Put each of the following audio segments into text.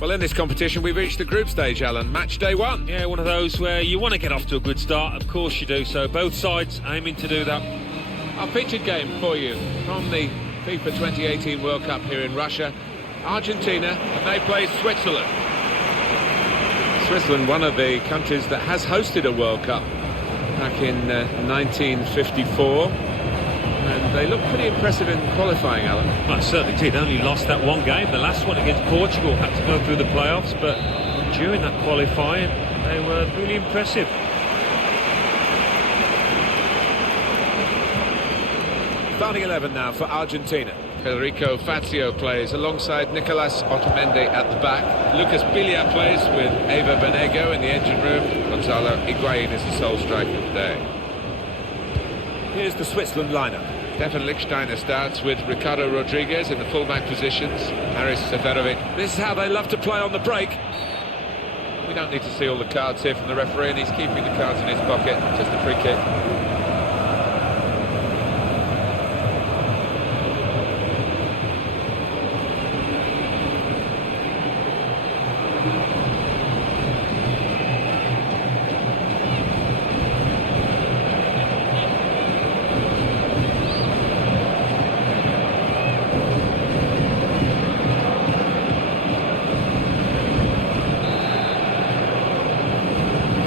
Well, in this competition, we've reached the group stage, Alan. Match day one. Yeah, one of those where you want to get off to a good start. Of course you do. So both sides aiming to do that. Our featured game for you from the FIFA 2018 World Cup here in Russia. Argentina, and they play Switzerland. Switzerland, one of the countries that has hosted a World Cup back in 1954. And they look pretty impressive in qualifying, Alan. Well, it certainly did. Only lost that one game. The last one against Portugal had to go through the playoffs, but during that qualifying, they were really impressive. Starting 11 now for Argentina. Federico Fazio plays alongside Nicolas Otamendi at the back. Lucas Biglia plays with Eva Benego in the engine room. Gonzalo Higuain is the sole striker today. Here's the Switzerland lineup. Stefan Lichtsteiner starts with Ricardo Rodriguez in the fullback positions. Haris Seferovic. This is how they love to play on the break. We don't need to see all the cards here from the referee, and he's keeping the cards in his pocket. Just a free kick.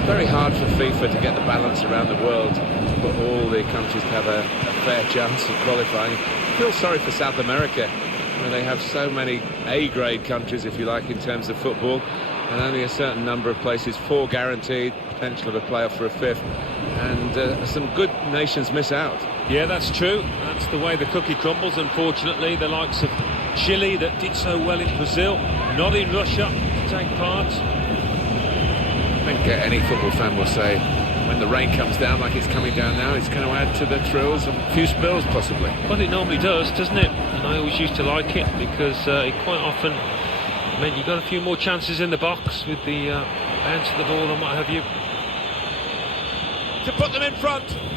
Very hard for FIFA to get the balance around the world for all the countries to have a fair chance of qualifying. I feel sorry for South America, where they have so many A-grade countries, if you like, in terms of football, and only a certain number of places, 4 guaranteed, potential of a playoff for a 5th, and some good nations miss out. Yeah, that's true. That's the way the cookie crumbles, unfortunately. The likes of Chile that did so well in Brazil, not in Russia to take part. I think any football fan will say when the rain comes down like it's coming down now, it's going to add to the thrills and a few spills possibly. Well, it normally does, doesn't it? And I always used to like it because it quite often meant you got a few more chances in the box with the bounce of the ball and what have you. To put them in front. It's gone!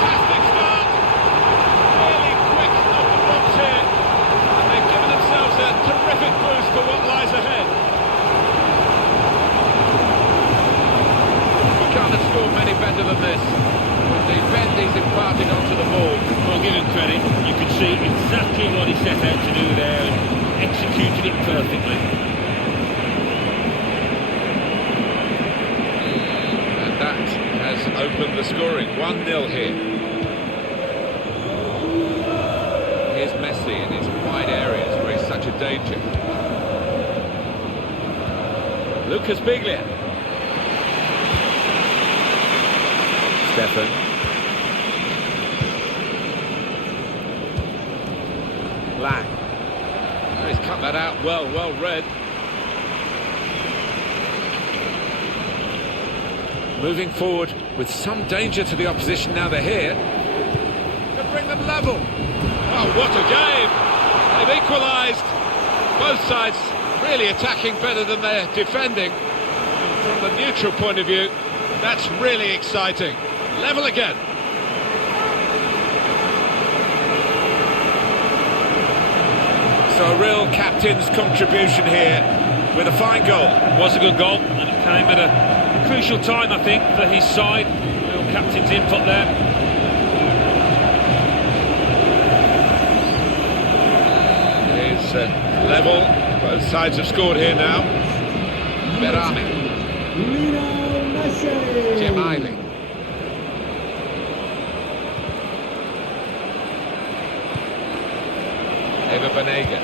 Fantastic start! Really quick off the box here. And they've given themselves a terrific boost for what lies ahead. Can't have scored many better than this. The bend he's imparted onto the ball. Well, give him credit. You could see exactly what he set out to do there and executed it perfectly. And that has opened the scoring. 1-0 here. Here's Messi in his wide areas where he's such a danger. Lucas Biglia. Stefan. Lang. Oh, he's cut that out well read. Moving forward with some danger to the opposition now they're here. To bring them level. Oh, what a game! They've equalised. Both sides really attacking better than they're defending. And from the neutral point of view, that's really exciting. Level again. So a real captain's contribution here with a fine goal. It was a good goal, and it came at a crucial time, I think, for his side. Real captain's input there. It is level. Both sides have scored here now. Berami. Lionel Messi. Gemaili. Eva Benego.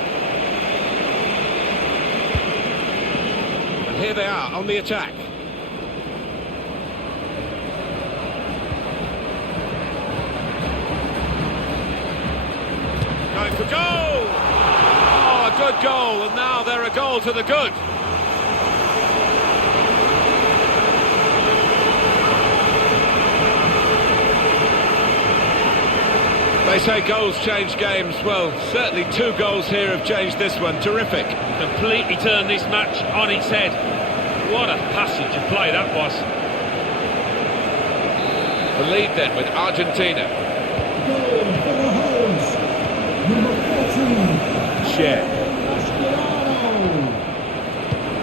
And here they are on the attack. Going for goal! Oh, a good goal, and now they're a goal to the good. They say goals change games. Well, certainly 2 goals here have changed this one. Terrific. Completely turned this match on its head. What a passage of play that was. The lead then with Argentina. Goal for the hosts, number 14. Share.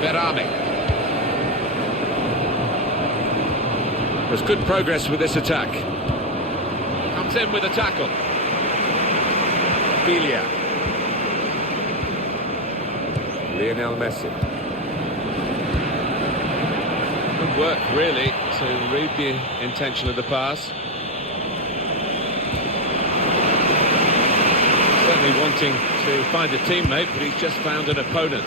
Berami. There's good progress with this attack. Comes in with a tackle. Bilia. Lionel Messi. Good work, really, to read the intention of the pass. Certainly wanting to find a teammate, but he's just found an opponent.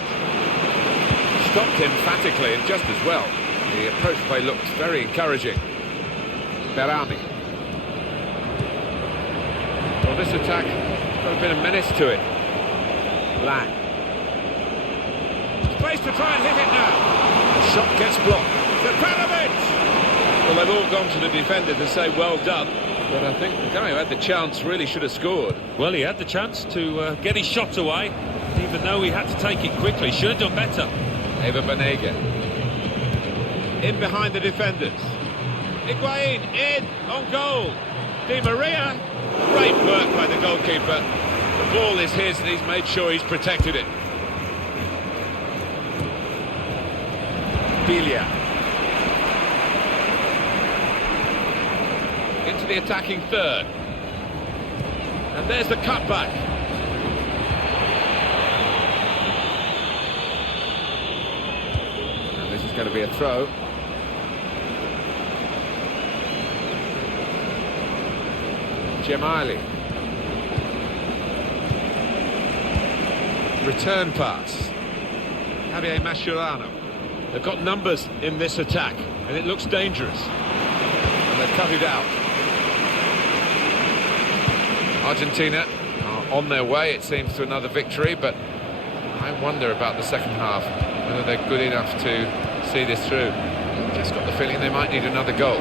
Stopped emphatically and just as well. The approach play looked very encouraging. Berami. Well, this attack got a bit of menace to it. Lang. Space to try and hit it now. The shot gets blocked. Well, they've all gone to the defender to say well done, but I think the guy who had the chance really should have scored. Well, he had the chance to get his shot away, even though he had to take it quickly. Should have done better. Eva Banega. In behind the defenders. Higuain in on goal. Di Maria. Great work by the goalkeeper. The ball is his and he's made sure he's protected it. Bilia. Into the attacking third. And there's the cutback. And this is going to be a throw. Gemali. Return pass. Javier Mascherano. They've got numbers in this attack, and it looks dangerous. And they've cut it out. Argentina are on their way, it seems, to another victory, but I wonder about the second half, whether they're good enough to see this through. I've just got the feeling they might need another goal.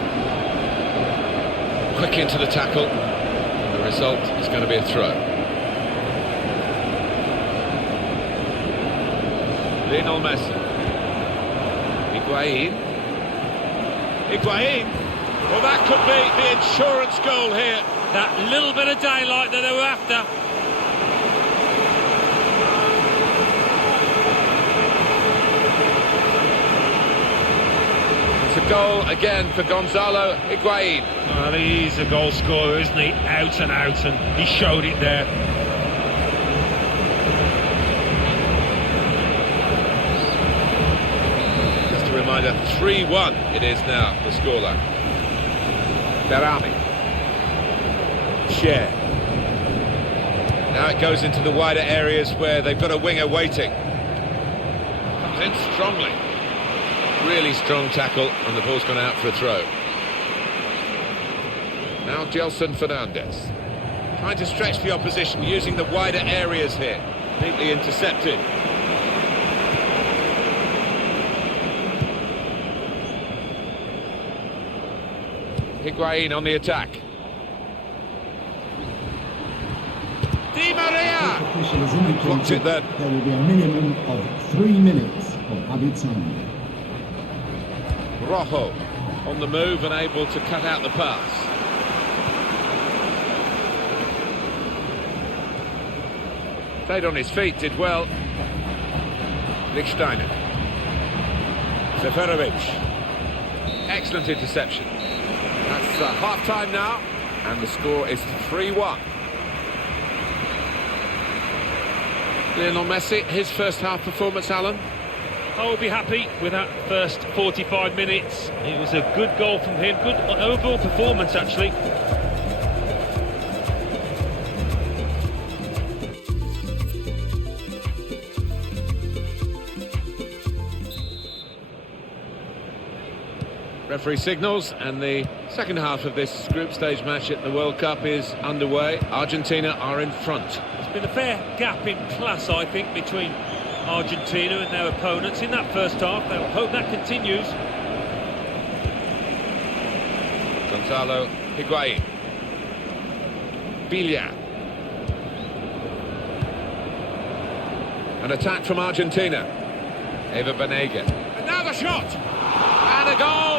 Quick into the tackle, and the result is going to be a throw. Lionel Messi. Higuain. Well, that could be the insurance goal here. That little bit of daylight that they were after. It's a goal again for Gonzalo Higuain. Well, he's a goal scorer, isn't he? Out and out, and he showed it there. Just a reminder, 3-1 it is now, the scoreline. Berami. Share. Now it goes into the wider areas where they've got a winger waiting. Comes in strongly. Really strong tackle, and the ball's gone out for a throw. Now Gelson Fernandez. Trying to stretch the opposition, using the wider areas here. Neatly intercepted. Higuain on the attack. Di Maria! Officials Blocked it indicated then. there will be a minimum of 3 minutes of added time. Rojo on the move and able to cut out the pass. Stayed on his feet, did well. Lichtsteiner. Seferovic. Excellent interception. That's half-time now, and the score is 3-1. Lionel Messi, his first half performance, Alan? I will be happy with that first 45 minutes. It was a good goal from him, good overall performance actually. Referee signals, and the second half of this group stage match at the World Cup is underway. Argentina are in front. There's been a fair gap in class, I think, between Argentina and their opponents in that first half. They'll hope that continues. Gonzalo Higuain. Bilia. An attack from Argentina. Eva Banega. And now the shot! And a goal!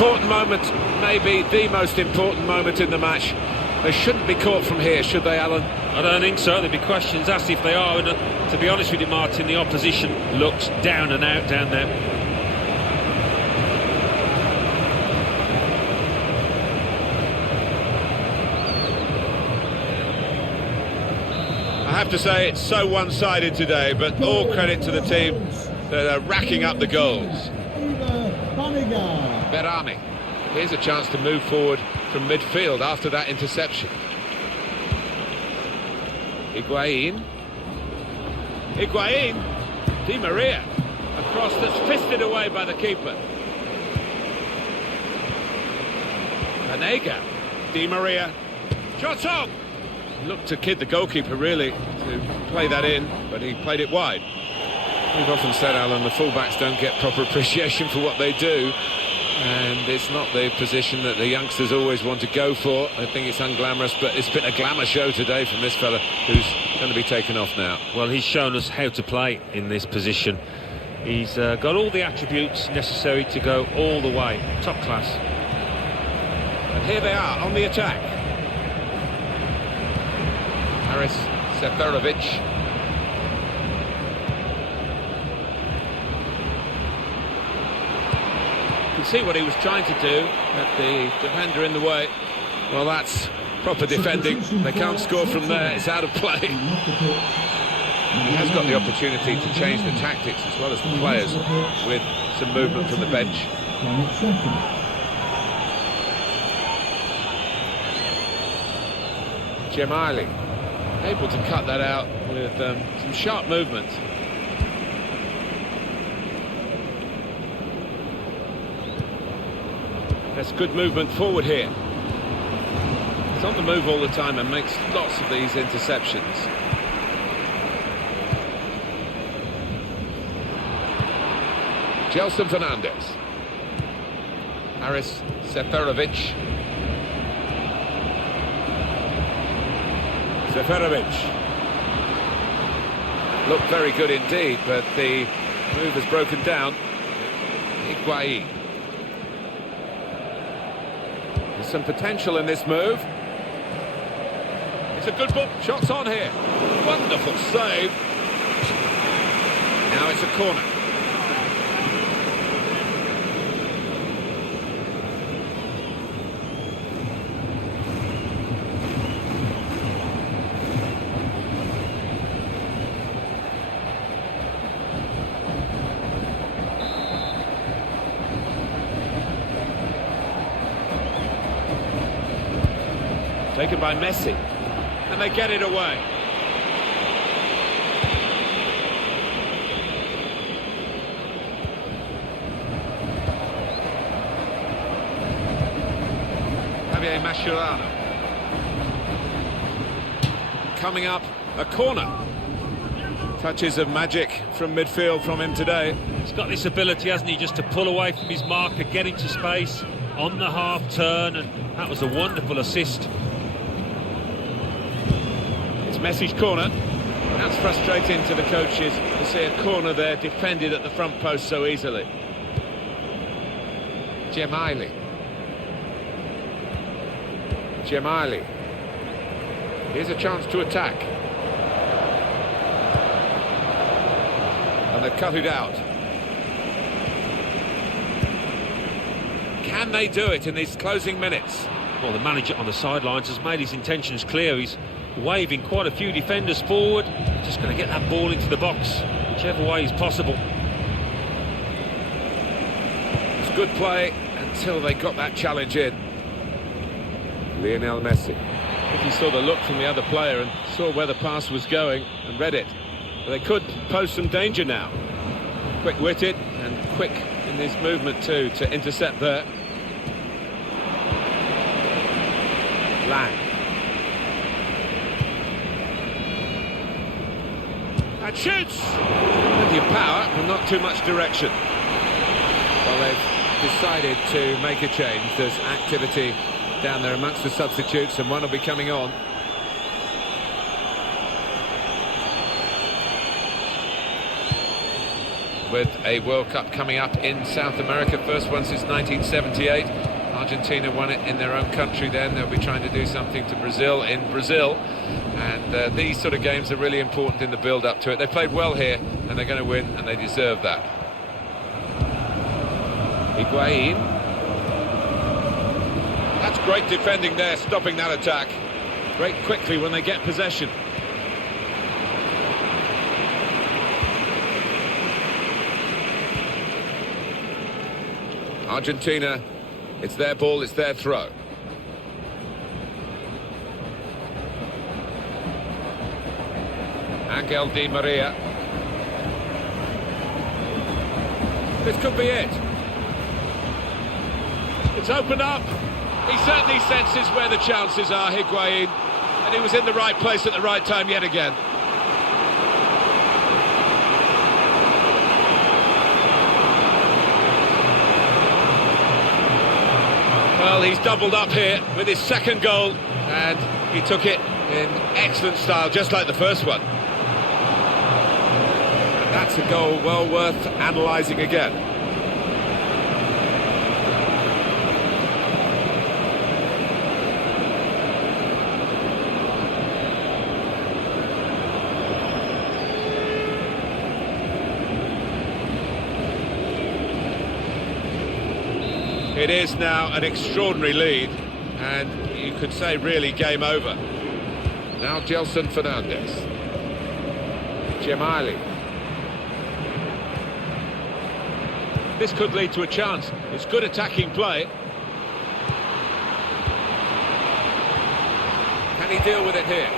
important moment, maybe the most important moment in the match. They shouldn't be caught from here, should they, Alan? I don't think so. There'll be questions asked if they are. And to be honest with you, Martin, the opposition looks down and out down there. I have to say it's so one-sided today, but all credit to the team that are racking up the goals. Berami. Here's a chance to move forward from midfield after that interception. Higuain. Di Maria. A cross that's fisted away by the keeper. Banega. Di Maria. Shot on! Looked to kid the goalkeeper, really, to play that in, but he played it wide. We've often said, Alan, the fullbacks don't get proper appreciation for what they do, and it's not the position that the youngsters always want to go for. I think it's unglamorous, but it's been a glamour show today from this fella who's going to be taken off now. Well, he's shown us how to play in this position. He's got all the attributes necessary to go all the way. Top class. And here they are on the attack. Haris Seferovic. You can see what he was trying to do, but the defender in the way. Well, that's proper defending. They can't score from there. It's out of play. He has got the opportunity to change the tactics as well as the players with some movement from the bench. Gemayli. Able to cut that out with some sharp movement. That's good movement forward here. He's on the move all the time and makes lots of these interceptions. Gelson Fernandez. Haris Seferovic. Seferovic. Looked very good indeed, but the move has broken down. Higuain. There's some potential in this move. It's a good ball. Shots on here. Wonderful save. Now it's a corner. Taken by Messi, and they get it away. Javier Mascherano. Coming up, a corner. Touches of magic from midfield from him today. He's got this ability, hasn't he, just to pull away from his marker, get into space on the half turn, and that was a wonderful assist. Messi's corner. That's frustrating to the coaches to see a corner there defended at the front post so easily. Gemayli. Here's a chance to attack. And they've cut it out. Can they do it in these closing minutes? Well, the manager on the sidelines has made his intentions clear. He's waving quite a few defenders forward, just going to get that ball into the box, whichever way is possible. It's good play until they got that challenge in. Lionel Messi. I think he saw the look from the other player and saw where the pass was going and read it. But they could pose some danger now. Quick-witted and quick in his movement too to intercept there. Lang. And shoots! Plenty of power, but not too much direction. Well, they've decided to make a change. There's activity down there amongst the substitutes, and one will be coming on. with a World Cup coming up in South America. First one since 1978. Argentina won it in their own country then. They'll be trying to do something to Brazil in Brazil. And these sort of games are really important in the build-up to it. They played well here, and they're going to win, and they deserve that. Higuain. That's great defending there, stopping that attack. Break quickly when they get possession. Argentina, it's their ball, it's their throw. Angel Di Maria. This could be it. It's opened up. He certainly senses where the chances are, Higuain. And he was in the right place at the right time yet again. Well, he's doubled up here with his second goal, and he took it in excellent style, just like the first one. And that's a goal well worth analysing again. It is now an extraordinary lead, and you could say really game over. Now Gelson Fernandez. Gemali. This could lead to a chance. It's good attacking play. Can he deal with it here?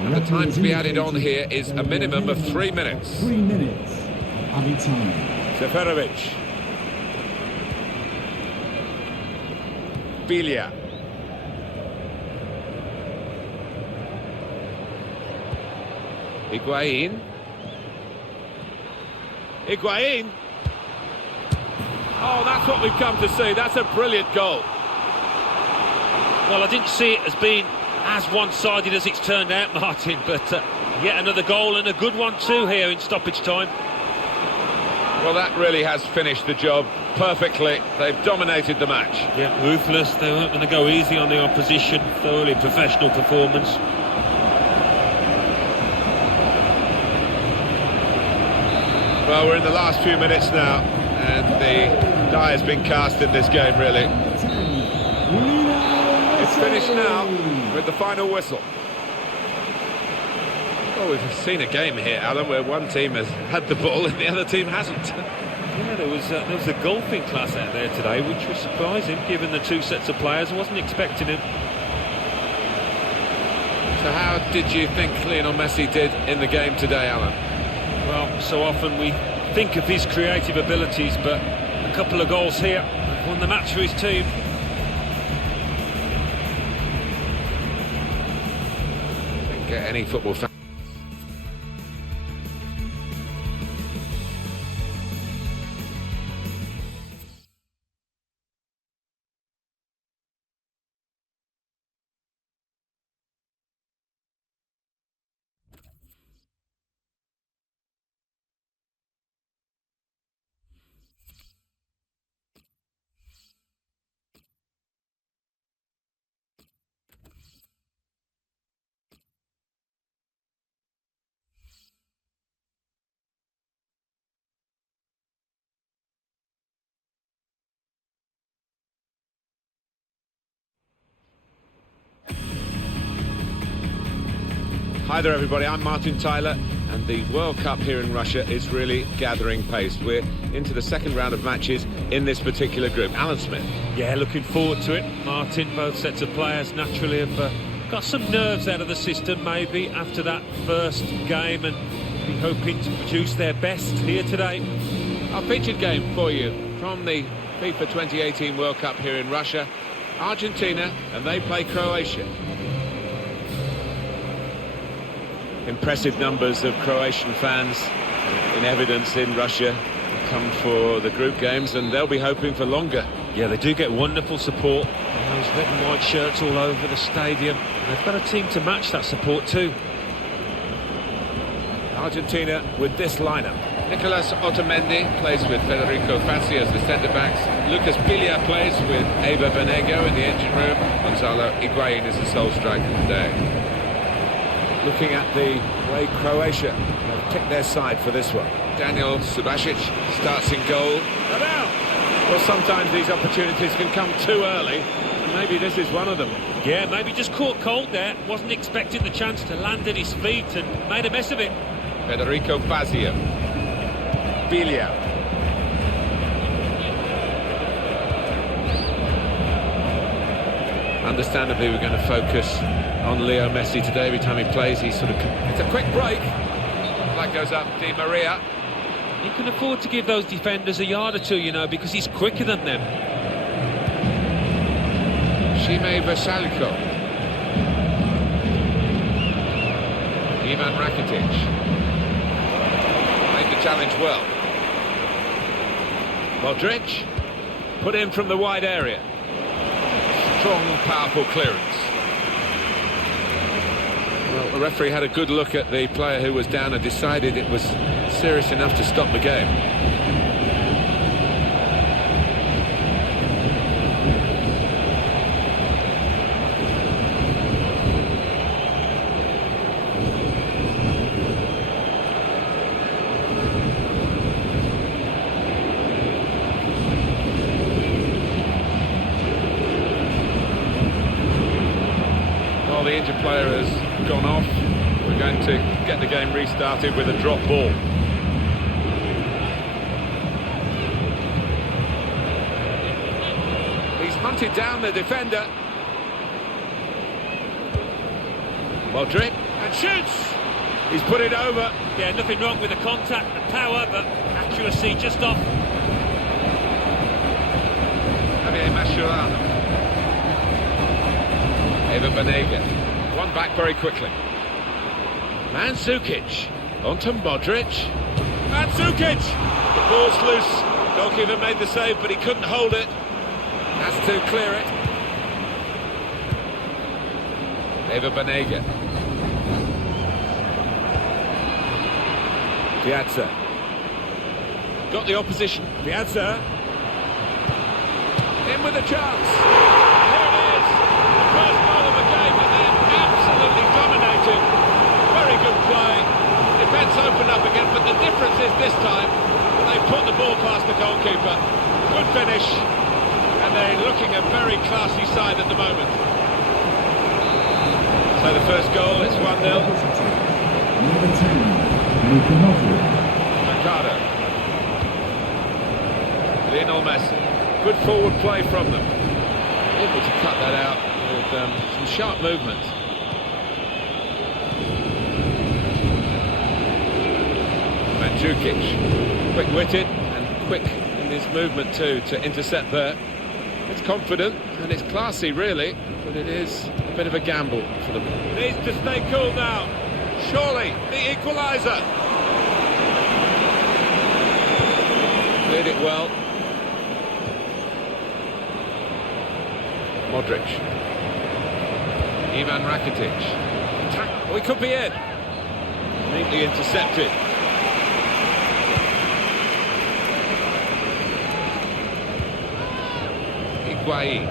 And the time to be added on here is a minimum of 3 minutes. 3 minutes. Added time. Seferovic. Bilia. Higuain. Higuain. Oh, that's what we've come to see. That's a brilliant goal. Well, I didn't see it as being as one-sided as it's turned out, Martin, but yet another goal, and a good one too here in stoppage time. Well, that really has finished the job perfectly. They've dominated the match. Yeah, ruthless. They weren't going to go easy on the opposition. Thoroughly professional performance. Well, we're in the last few minutes now, and the die has been cast in this game, really. It's finished now with the final whistle. Well, we've seen a game here, Alan, where one team has had the ball and the other team hasn't. Yeah, there was a golfing class out there today, which was surprising, given the two sets of players. I wasn't expecting him. So how did you think Lionel Messi did in the game today, Alan? Well, so often we think of his creative abilities, but a couple of goals here won the match for his team. I think any football fan. Hi there everybody, I'm Martin Tyler, and the World Cup here in Russia is really gathering pace. We're into the second round of matches in this particular group. Alan Smith. Yeah, looking forward to it, Martin. Both sets of players naturally have got some nerves out of the system maybe after that first game, and be hoping to produce their best here today. Our featured game for you from the FIFA 2018 World Cup here in Russia. Argentina, and they play Croatia. Impressive numbers of Croatian fans in evidence in Russia to come for the group games, and they'll be hoping for longer. Yeah, they do get wonderful support. Those red and white shirts all over the stadium. And they've got a team to match that support too. Argentina with this lineup. Nicolas Otamendi plays with Federico Fazio as the centre-backs. Lucas Biglia plays with Eva Benego in the engine room. Gonzalo Higuain is the sole striker today. Looking at the way Croatia have picked their side for this one. Daniel Subasic starts in goal. Well, sometimes these opportunities can come too early. Maybe this is one of them. Yeah, maybe just caught cold there. Wasn't expecting the chance to land at his feet and made a mess of it. Federico Fazio. Biglia. Understandably, we're going to focus on Leo Messi today. Every time he plays, it's a quick break. Flag goes up, Di Maria. He can afford to give those defenders a yard or two, you know, because he's quicker than them. Šime Vrsaljko. Ivan Rakitic. Made the challenge well. Modric. Put in from the wide area. Strong, powerful clearance. Well, the referee had a good look at the player who was down and decided it was serious enough to stop the game. Well, the injured player has gone off. We're going to get the game restarted with a drop ball. He's hunted down the defender. Modric, and shoots! He's put it over. Yeah, nothing wrong with the contact, the power, but accuracy just off. Javier Mascherano. Eva Benego. One back very quickly. Mandzukic. Onto Modric. Mandzukic! The ball's loose. Goalkeeper made the save, but he couldn't hold it. Has to clear it. Eva Benego. Piazza. Got the opposition. Piazza. In with a chance. Here it is. The first goal of the game, and they're absolutely dominating. Very good play. Defence opened up again, but the difference is this time they put the ball past the goalkeeper. Good finish. And they're looking a very classy side at the moment. So the first goal, it's 1-0. Number 10, Mercado. Lionel Messi. Good forward play from them. Able to cut that out with some sharp movement. Mandzukic. Quick-witted and quick in his movement too to intercept there. It's confident and it's classy really, but it is a bit of a gamble for them. Needs to stay cool now. Surely the equaliser. Cleared it well. Modric. Ivan Rakitic. Attack. Oh, he could be in. Neatly intercepted. Higuain.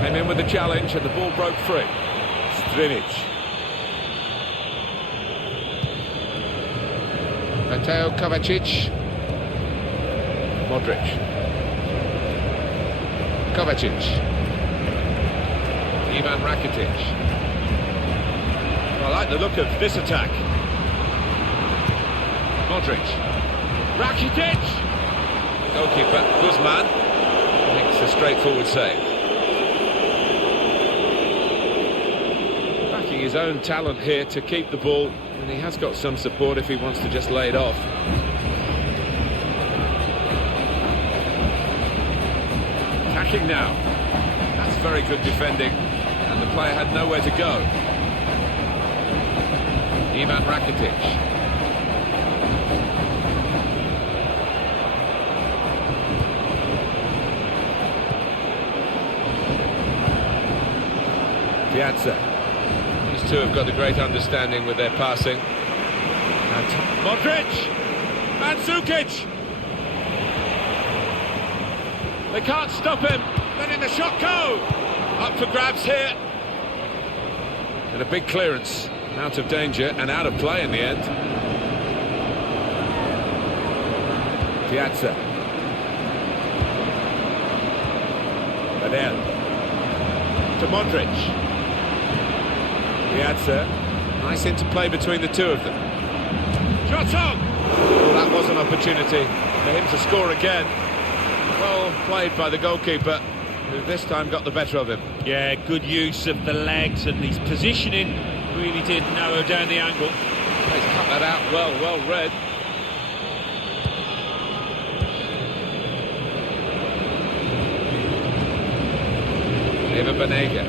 Came in with the challenge and the ball broke free. Strinic. Mateo Kovacic. Modric. Kovacic. Ivan Rakitic. I like the look of this attack. Modric. Rakitic! Goalkeeper Guzman makes a straightforward save. Backing his own talent here to keep the ball, and he has got some support if he wants to just lay it off. Attacking now. That's very good defending, and the player had nowhere to go. Ivan Rakitic. Piazza. He's two have got a great understanding with their passing. And Modric! Mandzukic! They can't stop him. Letting the shot go. Up for grabs here. And a big clearance. Out of danger and out of play in the end. Piazza. Badel. To Modric. Piazza. Nice interplay between the two of them. Shots on! Well, that was an opportunity for him to score again. Well played by the goalkeeper, who this time got the better of him. Yeah, good use of the legs, and his positioning really did narrow down the angle. He's cut that out well read. Eva Banega.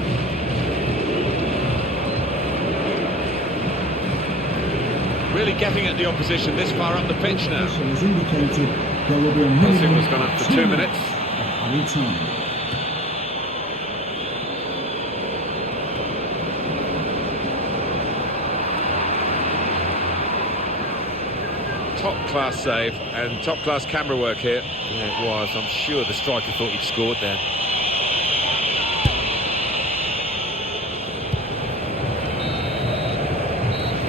Really getting at the opposition this far up the pitch now. Has indicated there will be a Crossing was gone up for 2 minutes. Added time. Top-class save and top-class camera work here. Yeah, it was. I'm sure the striker thought he'd scored there.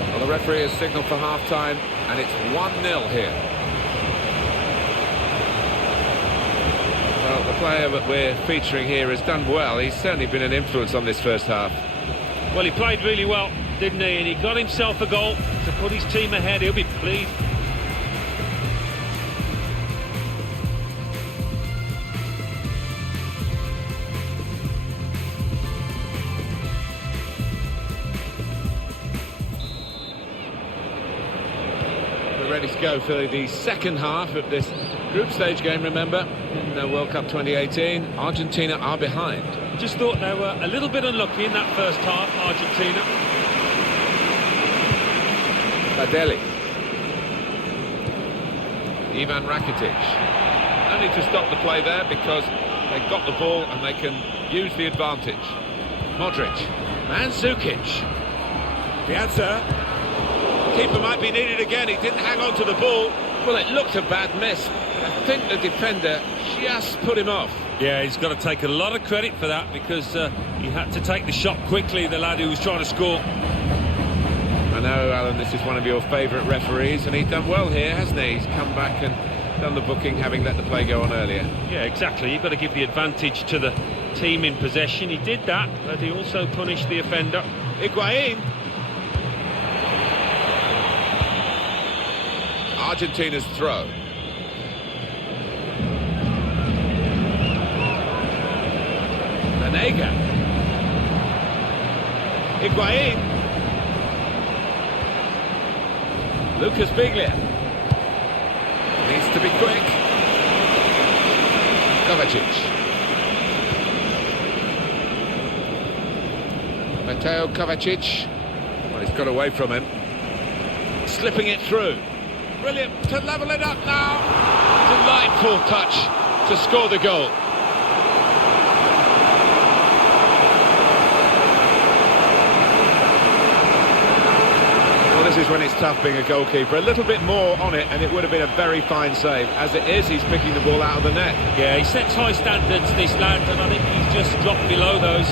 Well, the referee has signalled for half-time, and it's 1-0 here. Well, the player that we're featuring here has done well. He's certainly been an influence on this first half. Well, he played really well, didn't he? And he got himself a goal to put his team ahead. He'll be pleased. Ready to go for the second half of this group stage game, remember, in the World Cup 2018. Argentina are behind. Just thought they were a little bit unlucky in that first half, Argentina. Badeli. Ivan Rakitic. No need to stop the play there because they got the ball and they can use the advantage. Modric. Mandzukic. Piazza. Keeper might be needed again. He didn't hang on to the ball. Well, it looked a bad miss, but I think the defender just put him off. Yeah, he's got to take a lot of credit for that because he had to take the shot quickly, the lad who was trying to score. I know, Alan, this is one of your favourite referees, and he's done well here, hasn't he? He's come back and done the booking, having let the play go on earlier. Yeah, exactly. You've got to give the advantage to the team in possession. He did that, but he also punished the offender. Higuain. Argentina's throw. Banega. Higuain. Lucas Biglia. Needs to be quick. Kovacic. Mateo Kovacic. Well, he's got away from him. Slipping it through. Brilliant to level it up now. Delightful touch to score the goal. Well, this is when it's tough being a goalkeeper. A little bit more on it and it would have been a very fine save. As it is, he's picking the ball out of the net. Yeah, he sets high standards, this lad, and I think he's just dropped below those.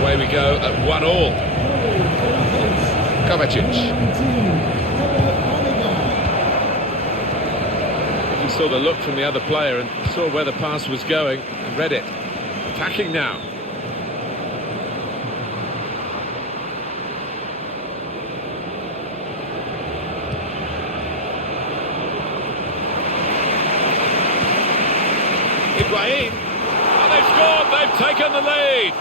Away we go at 1-1. Kovacic. He saw the look from the other player and saw where the pass was going and read it. Attacking now. Higuain. And they've scored, they've taken the lead.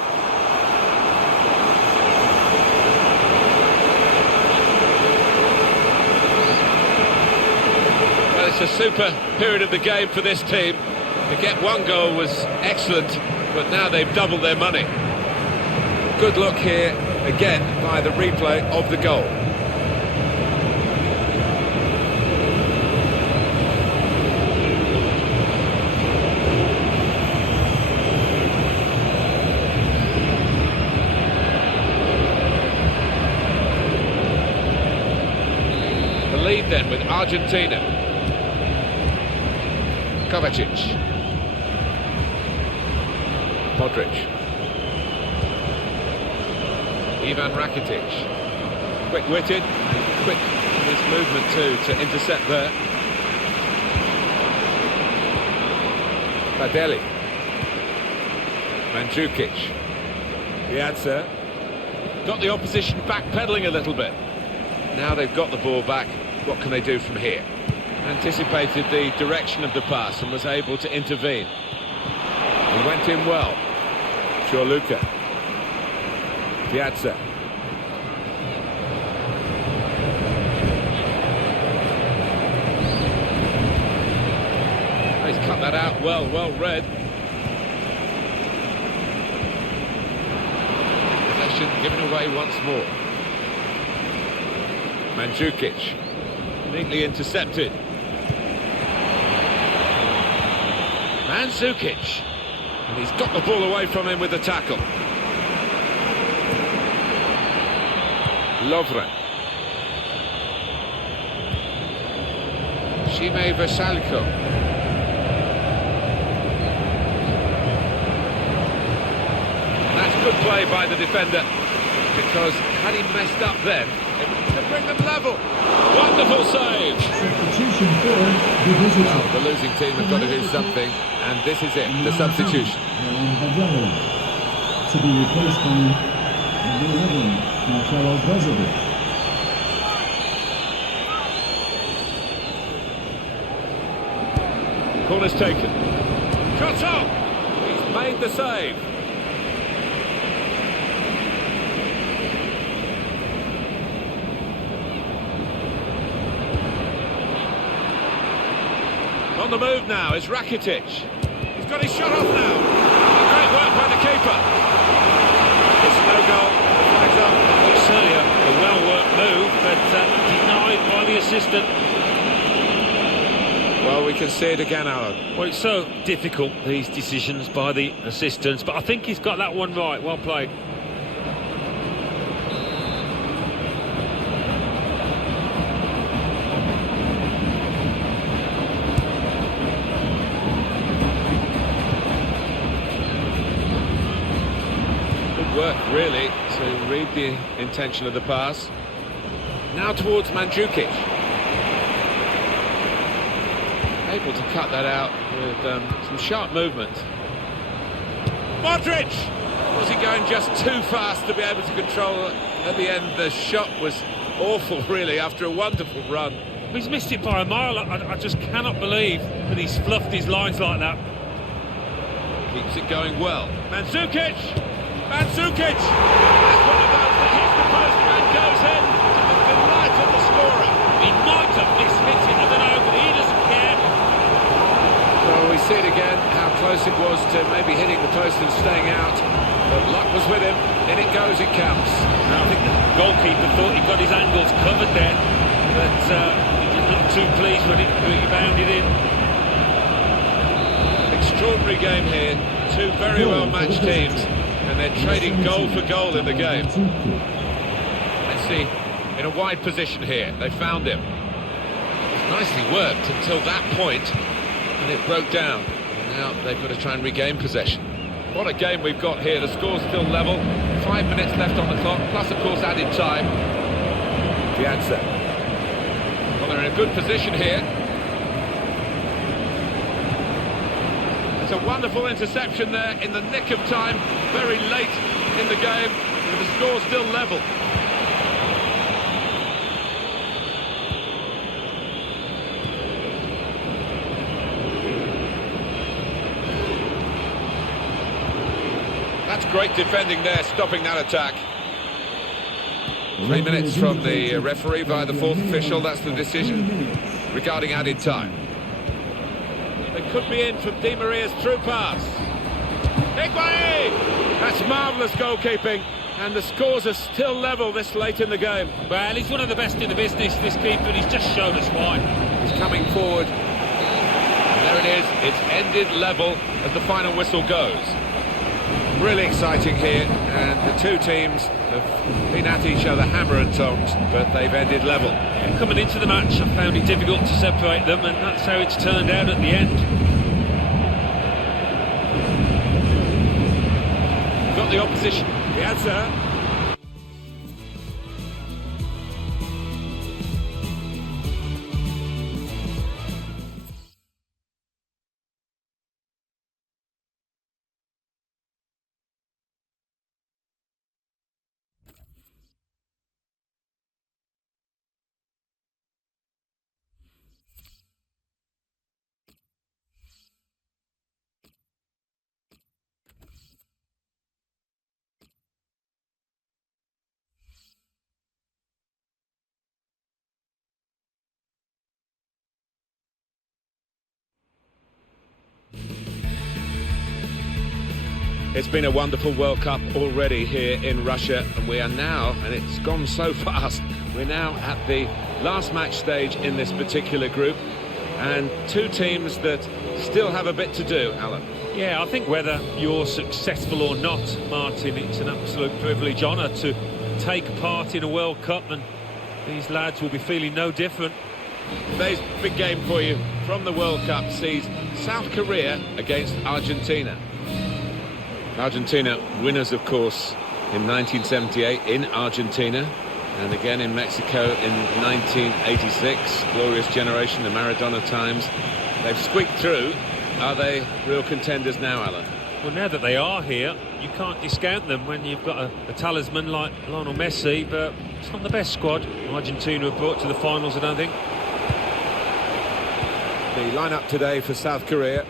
It's a super period of the game for this team. To get one goal was excellent, but now they've doubled their money. Good look here, again, by the replay of the goal. lead then with Argentina. Kovacic. Modric. Ivan Rakitic. Quick-witted, quick in his movement too to intercept there. Badeli. Mandzukic. Piazza. Got the opposition backpedaling a little bit. Now they've got the ball back, what can they do from here? Anticipated the direction of the pass and was able to intervene. He went in well. Luka. Piazza. He's cut that out well read. Possession given away once more. Mandzukic. Neatly intercepted. Mandzukic. And he's got the ball away from him with the tackle. Lovren. Shime Versalco. That's good play by the defender, because had he messed up then, it would bring them level. Wonderful save. Substitution for the visitor. Well, the losing team have got to do something, and this is it, the substitution. To be replaced by number 11, Marcelo Brozovic. Corner's taken. Shot on! He's made the save. On the move now is Rakitic. He's got his shot off now. Great work by the keeper. It's no goal. The flag's up. It's certainly a well-worked move, but denied by the assistant. Well, we can see it again, Alan. Well, it's so difficult, these decisions by the assistants, but I think he's got that one right. Well played. Work really to read the intention of the pass. Now towards Mandzukic. Able to cut that out with some sharp movement. Modric! Was he going just too fast to be able to control it? At the end, the shot was awful really after a wonderful run. He's missed it by a mile. I just cannot believe that he's fluffed his lines like that. Keeps it going well. Mandzukic! Mandzukic! That's one of those that hits the post and goes in to the delight of the scorer. He might have mishit it, I don't know, but he doesn't care. Well, we see it again, how close it was to maybe hitting the post and staying out. But luck was with him. In it goes, it counts. Now, I think the goalkeeper thought he got his angles covered there, but he didn't look too pleased when he bounded in. Extraordinary game here. Two very well-matched teams. And they're trading goal for goal in the game. Let's see, in a wide position here, they found him. Nicely worked until that point, and it broke down. Now they've got to try and regain possession. What a game we've got here. The score's still level. 5 minutes left on the clock, plus of course added time. Piazza. Well, they're in a good position here. It's a wonderful interception there in the nick of time, very late in the game, with the score still level. That's great defending there, stopping that attack. 3 minutes from the referee via the fourth official, that's the decision regarding added time. They could be in from Di Maria's through pass. Higuain! That's marvellous goalkeeping, and the scores are still level this late in the game. Well, he's one of the best in the business, this keeper, and he's just shown us why. He's coming forward. And there it is, it's ended level as the final whistle goes. Really exciting here, and the two teams have been at each other hammer and tongs, but they've ended level. Yeah, coming into the match, I found it difficult to separate them, and that's how it's turned out at the end. Got the opposition. The answer. It's been a wonderful World Cup already here in Russia, and we are now, and it's gone so fast, we're now at the last match stage in this particular group, and two teams that still have a bit to do, Alan. Yeah, I think whether you're successful or not, Martin, it's an absolute privilege, honour to take part in a World Cup, and these lads will be feeling no different. Today's big game for you from the World Cup sees South Korea against Argentina. Argentina winners, of course, in 1978 in Argentina, and again in Mexico in 1986. Glorious generation, the Maradona times. They've squeaked through. Are they real contenders now, Alan? Well, now that they are here, you can't discount them when you've got a talisman like Lionel Messi, but it's not the best squad Argentina have brought to the finals, I don't think. The lineup today for South Korea.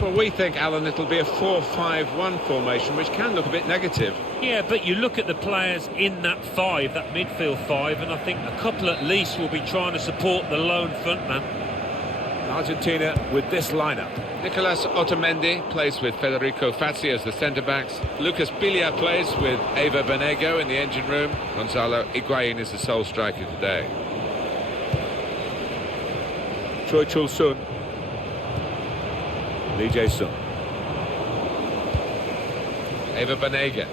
Well, we think, Alan, it'll be a 4-5-1 formation, which can look a bit negative. Yeah, but you look at the players in that five, that midfield five, and I think a couple at least will be trying to support the lone frontman. Argentina with this lineup. Nicolas Otamendi plays with Federico Fazio as the centre-backs. Lucas Biglia plays with Eva Benego in the engine room. Gonzalo Higuain is the sole striker today. Choi Chul-sun. Lee Jae-sung. Eva Banega.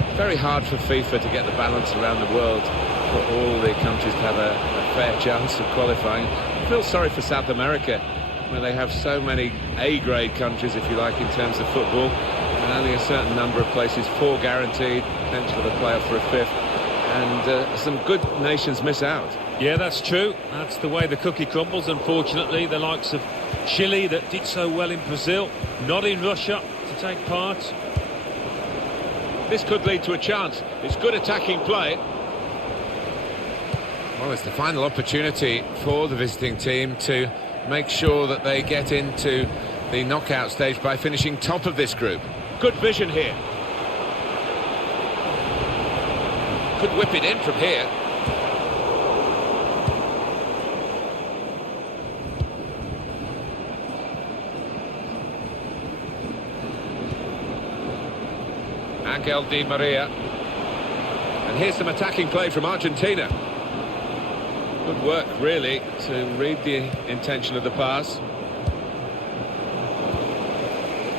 It's very hard for FIFA to get the balance around the world for all the countries to have a fair chance of qualifying. I feel sorry for South America, where they have so many A-grade countries, if you like, in terms of football, and only a certain number of places, 4 guaranteed, potential of a playoff for a 5th, and some good nations miss out. Yeah, that's true. That's the way the cookie crumbles, unfortunately. The likes of Chile, that did so well in Brazil, not in Russia to take part. This could lead to a chance. It's good attacking play. Well, it's the final opportunity for the visiting team to make sure that they get into the knockout stage by finishing top of this group. Good vision here. Could whip it in from here. Angel Di Maria. And here's some attacking play from Argentina. Good work, really, to read the intention of the pass.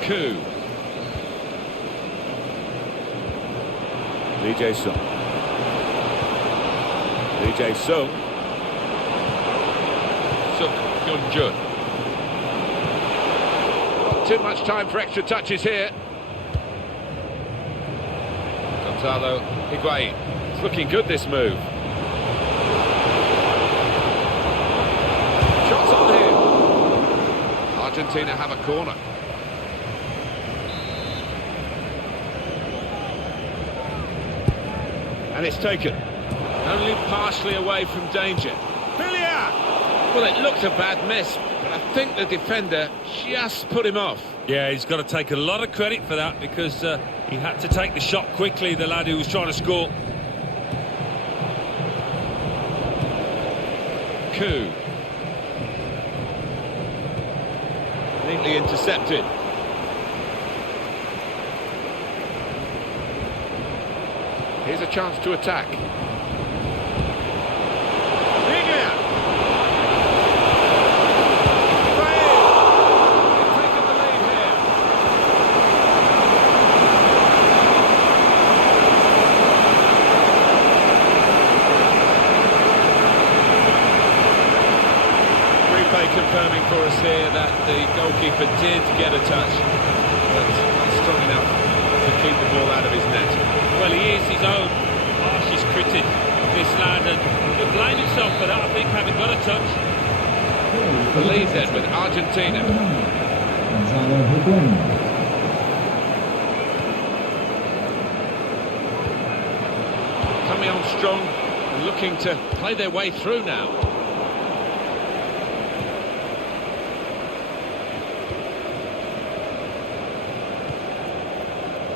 Coup. Lee Jae-sung. Lee Jae-sung. Suk Hyun-jun. Not too much time for extra touches here. Gonzalo Higuain. It's looking good, this move. Shots on here. Argentina have a corner. And it's taken. Only partially away from danger. Biglia! Well, it looked a bad miss, but I think the defender just put him off. Yeah, he's got to take a lot of credit for that, because he had to take the shot quickly, the lad who was trying to score. Coup. Neatly intercepted. Here's a chance to attack. Biglia! the goalkeeper did get a touch, but not strong enough to keep the ball out of his net. Well, he is his own harshest critic, this lad, and he'll blame himself for that, I think, having got a touch. The lead then with Argentina. Coming on strong, looking to play their way through now.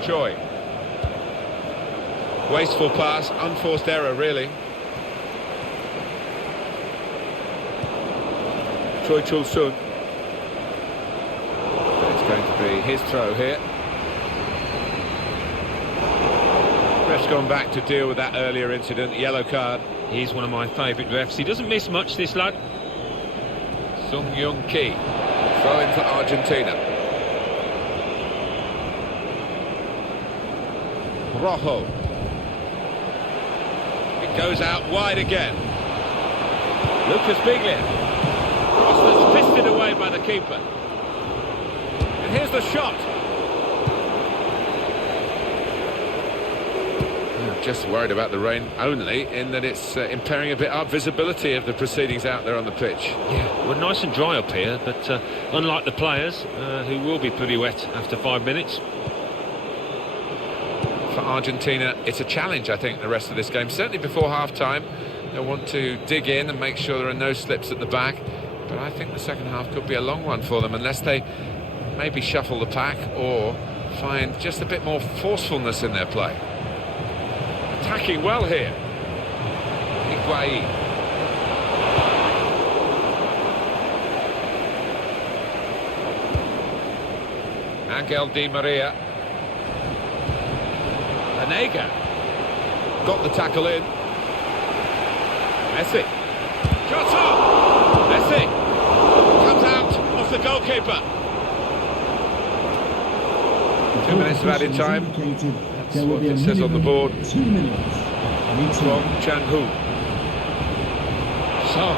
Choi. Wasteful pass, unforced error really. Choi Chul-sun. It's going to be his throw here. Ref's gone back to deal with that earlier incident, yellow card. He's one of my favourite refs. He doesn't miss much, this lad. Sung Young Ki, throw in for Argentina. Rojo. It goes out wide again. Lucas Biglia. Cross that's fisted away by the keeper. And here's the shot. Just worried about the rain only, in that it's impairing a bit our visibility of the proceedings out there on the pitch. Yeah, we're nice and dry up here, but unlike the players, who will be pretty wet after 5 minutes. For Argentina, it's a challenge, I think, the rest of this game. Certainly before half-time, they'll want to dig in and make sure there are no slips at the back. But I think the second half could be a long one for them, unless they maybe shuffle the pack or find just a bit more forcefulness in their play. Attacking well here. Higuain. Angel Di Maria. Anega. Got the tackle in. Messi. Shot up! Messi. Comes out off the goalkeeper. 2 minutes of added time. That's what it says on the board. 2 minutes. From Chang-Hu. So,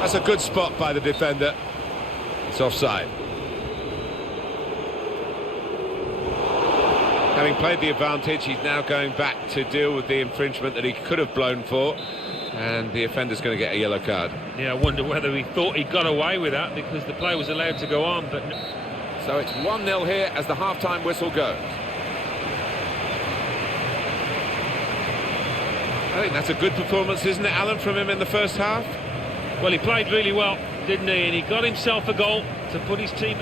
that's a good spot by the defender. It's offside. Having played the advantage, he's now going back to deal with the infringement that he could have blown for, and the offender's going to get a yellow card. Yeah, I wonder whether he thought he got away with that because the play was allowed to go on, but... So it's 1-0 here as the half-time whistle goes. I think that's a good performance, isn't it, Alan, from him in the first half? Well, he played really well, didn't he? And he got himself a goal to put his team...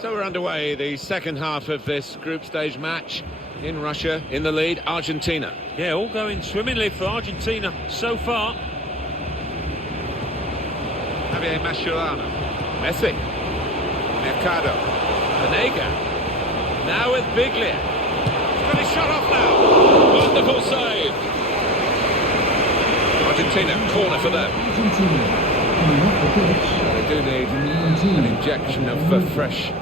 So we're underway, the second half of this group stage match. In Russia, in the lead, Argentina. Yeah, all going swimmingly for Argentina so far. Javier Mascherano. Messi. Mercado. Vanega. Now with Biglia. He's got his shot off now. Wonderful save. Argentina, corner for them. Argentina coming off the pitch. They do need an injection of fresh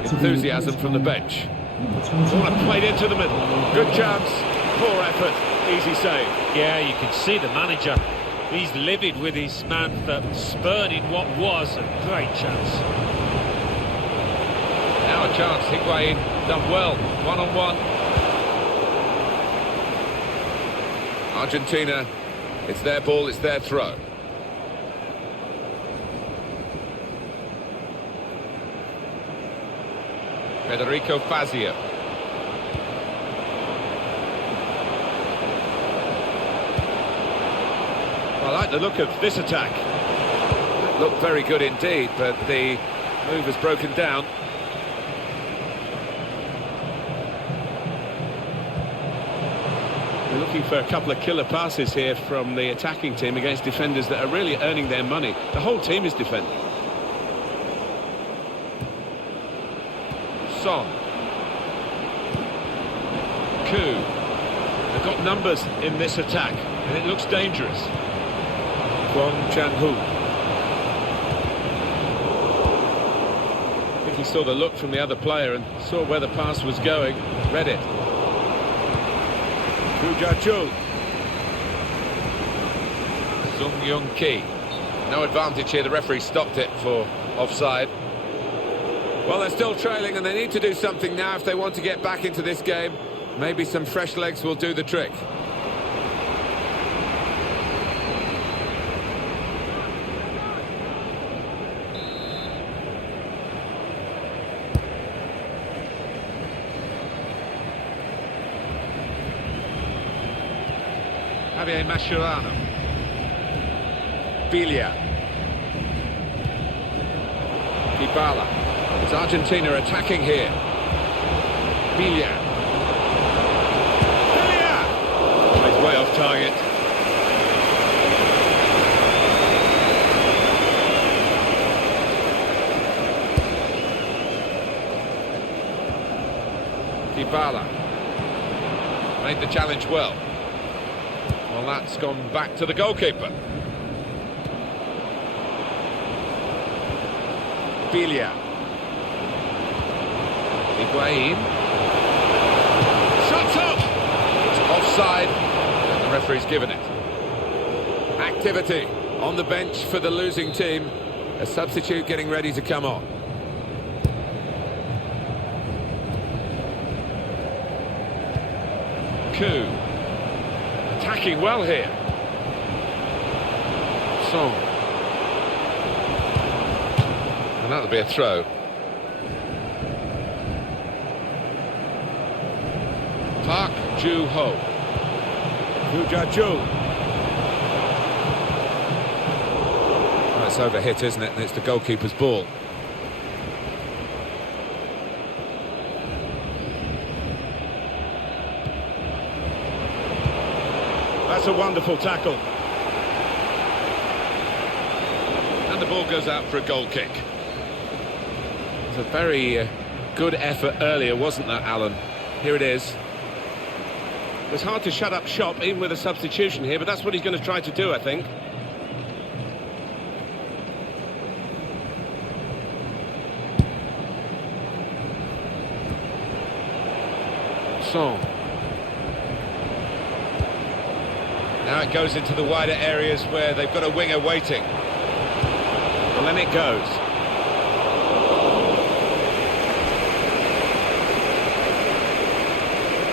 enthusiasm from the bench. Corner played into the middle. Good chance. Poor effort. Easy save. Yeah, you can see the manager. He's livid with his man for spurning what was a great chance. Now a chance. Higuain done well. One-on-one. Argentina, it's their ball, it's their throw. Federico Fazio. I like the look of this attack. It looked very good indeed, but the move has broken down. We're looking for a couple of killer passes here from the attacking team against defenders that are really earning their money. The whole team is defending. Son. Koo. They've got numbers in this attack, and it looks dangerous. Kwon Chang-Hu. I think he saw the look from the other player and saw where the pass was going, read it. Kujachul. Sung Young Ki. No advantage here, the referee stopped it for offside. Well, they're still trailing and they need to do something now if they want to get back into this game. Maybe some fresh legs will do the trick. Javier Mascherano. Biglia. Dybala. It's Argentina attacking here. Biglia. Biglia! Oh, he's way off target. Dybala. Made the challenge well. Well, that's gone back to the goalkeeper. Biglia. Higuain. Shots up! It's offside, and the referee's given it. Activity on the bench for the losing team. A substitute getting ready to come on. Ku. Attacking well here. Song. And that'll be a throw. Park Ju-ho. Kujachul. Oh, it's overhit, isn't it? And it's the goalkeeper's ball. That's a wonderful tackle. And the ball goes out for a goal kick. It was a very good effort earlier, wasn't that, Alan? Here it is. It was hard to shut up shop, even with a substitution here, but that's what he's going to try to do, I think. Song. Now it goes into the wider areas where they've got a winger waiting. Well, then it goes.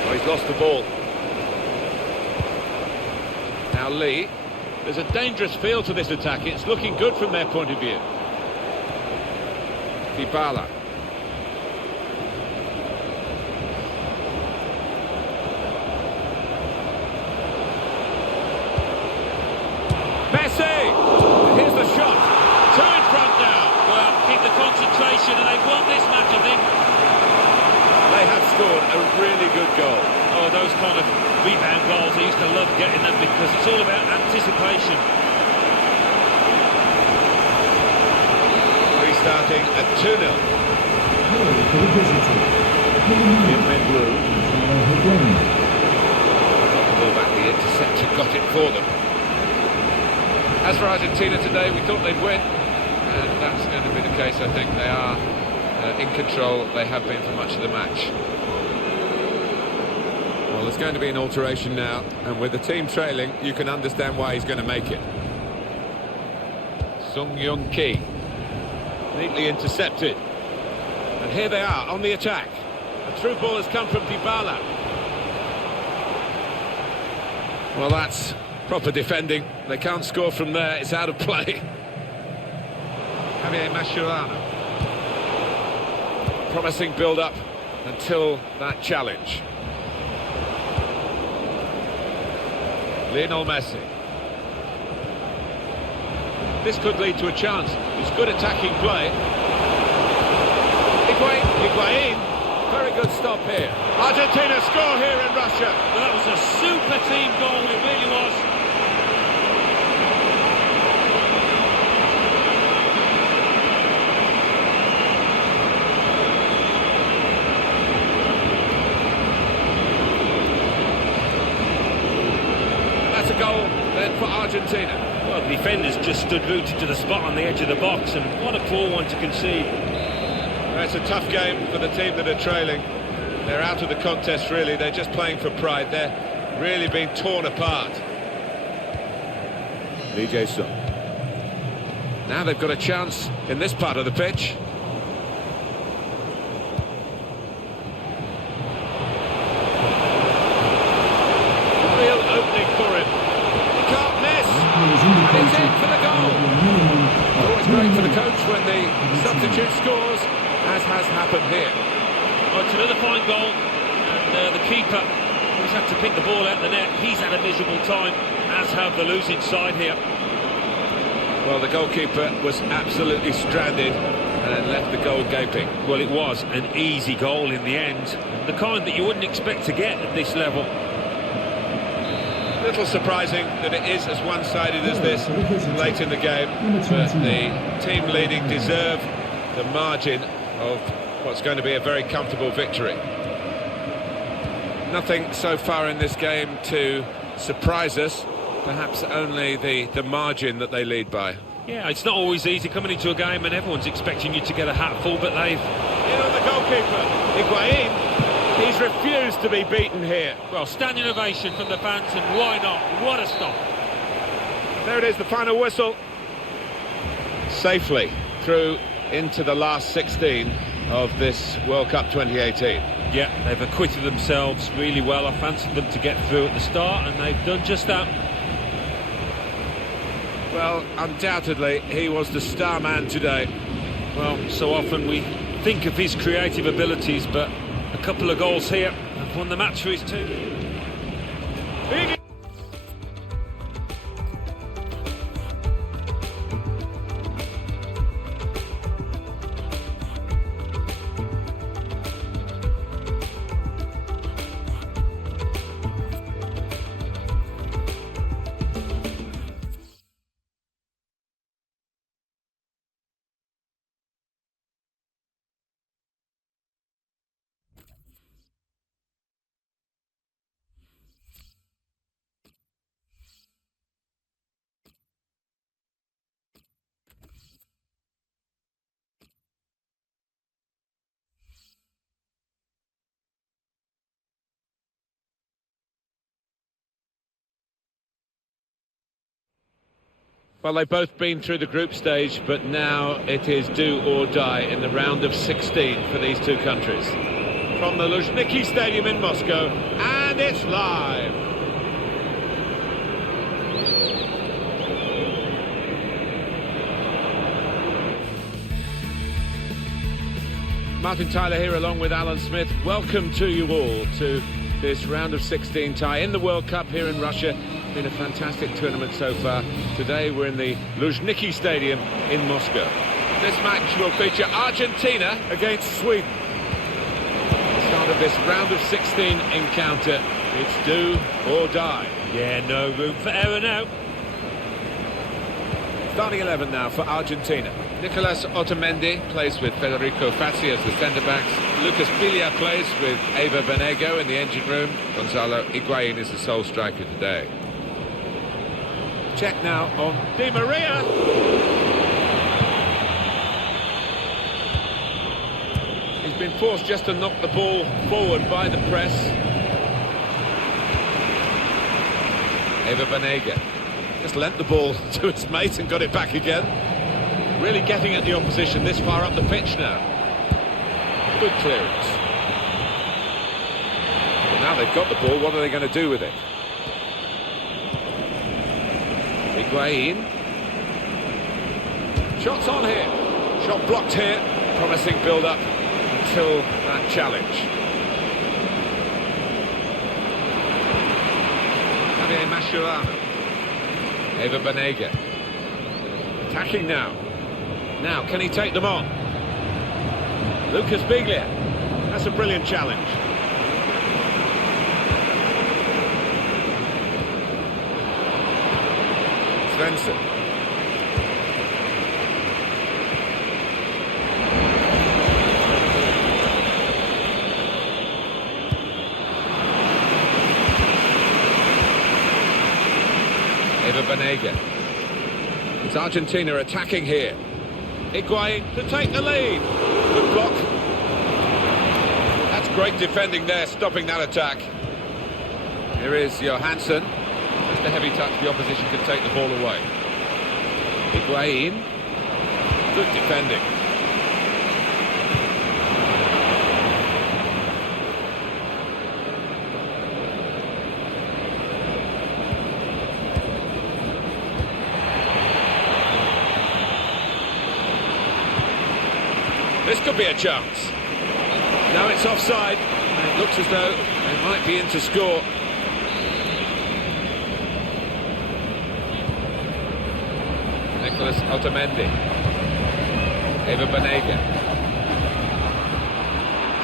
Well, he's lost the ball. Now Lee. There's a dangerous feel to this attack. It's looking good from their point of view. Dybala. Messi! Here's the shot. Two in front now. Well, keep the concentration and they've won this match, I think. They have scored a really good goal. Oh, those kind of rebound goals, I used to love getting them because it's all about anticipation. Restarting at 2-0. Goal for the visitor. In mid-blue. Ball back, the interceptor got it for them. As for Argentina today, we thought they'd win, and that's going to be the case. I think they are in control. They have been for much of the match. Well, there's going to be an alteration now, and with the team trailing, you can understand why he's going to make it. Sung Young Ki. Neatly intercepted. And here they are on the attack. A through ball has come from Dybala. Well, that's proper defending. They can't score from there. It's out of play. Javier Mascherano. Promising build-up until that challenge. Lionel Messi. This could lead to a chance. It's good attacking play. Higuain. Very good stop here. Argentina score here in Russia. Well, that was a super team goal, it really was. That's a goal then for Argentina. Well, the defenders just stood rooted to the spot on the edge of the box, and what a poor one to concede. Well, it's a tough game for the team that are trailing. They're out of the contest, really. They're just playing for pride. They're really being torn apart. Lee Jae-sung. Now they've got a chance in this part of the pitch. Real opening for him. He can't miss. And he's in for the goal. Always great for the coach when the substitute scores, as has happened here. Oh, it's another fine goal, and the keeper, who's had to pick the ball out the net, he's had a miserable time, as have the losing side here. Well, the goalkeeper was absolutely stranded and left the goal gaping. Well, it was an easy goal in the end, the kind that you wouldn't expect to get at this level. A little surprising that it is as one-sided as this late in the game, but the team leading deserve the margin of what's going to be a very comfortable victory. Nothing so far in this game to surprise us, perhaps only the margin that they lead by. Yeah, it's not always easy coming into a game and everyone's expecting you to get a hatful, but they've... In on the goalkeeper, Higuain. He's refused to be beaten here. Well, standing ovation from the fans, and why not? What a stop. There it is, the final whistle. Safely through into the last 16 of this World Cup 2018. Yeah, they've acquitted themselves really well. I fancied them to get through at the start, and they've done just that. Well, undoubtedly, he was the star man today. Well, so often we think of his creative abilities, but a couple of goals here have won the match for his team. Well, they've both been through the group stage, but now it is do or die in the round of 16 for these two countries. From the Luzhniki Stadium in Moscow, and it's live. Martin Tyler here along with Alan Smith. Welcome to you all to this round of 16 tie in the World Cup here in Russia. Been a fantastic tournament so far. Today we're in the Luzhniki Stadium in Moscow. This match will feature Argentina against Sweden. Start of this round of 16 encounter. It's do or die. Yeah, no room for error now. Starting 11 now for Argentina. Nicolas Otamendi plays with Federico Fazio as the centre-backs. Lucas Biglia plays with Eva Benego in the engine room. Gonzalo Higuain is the sole striker today. Check now on Di Maria. He's been forced just to knock the ball forward by the press. Eva Benego just lent the ball to his mate and got it back again. Really getting at the opposition this far up the pitch now. Good clearance. Well, now they've got the ball, what are they going to do with it? Higuain. Shots on here. Shot blocked here. Promising build-up until that challenge. Javier Mascherano. Eva Benego. Attacking now. Now, can he take them on? Lucas Biglia. That's a brilliant challenge. Svensson. Eva Benego. It's Argentina attacking here. Higuain to take the lead. Good block. Great defending there, stopping that attack. Here is Johansson. Just a heavy touch, the opposition can take the ball away. Higuain. Good defending. This could be a chance. No, it's offside. It looks as though they might be in to score. Nicolas Otamendi. Eva Banega.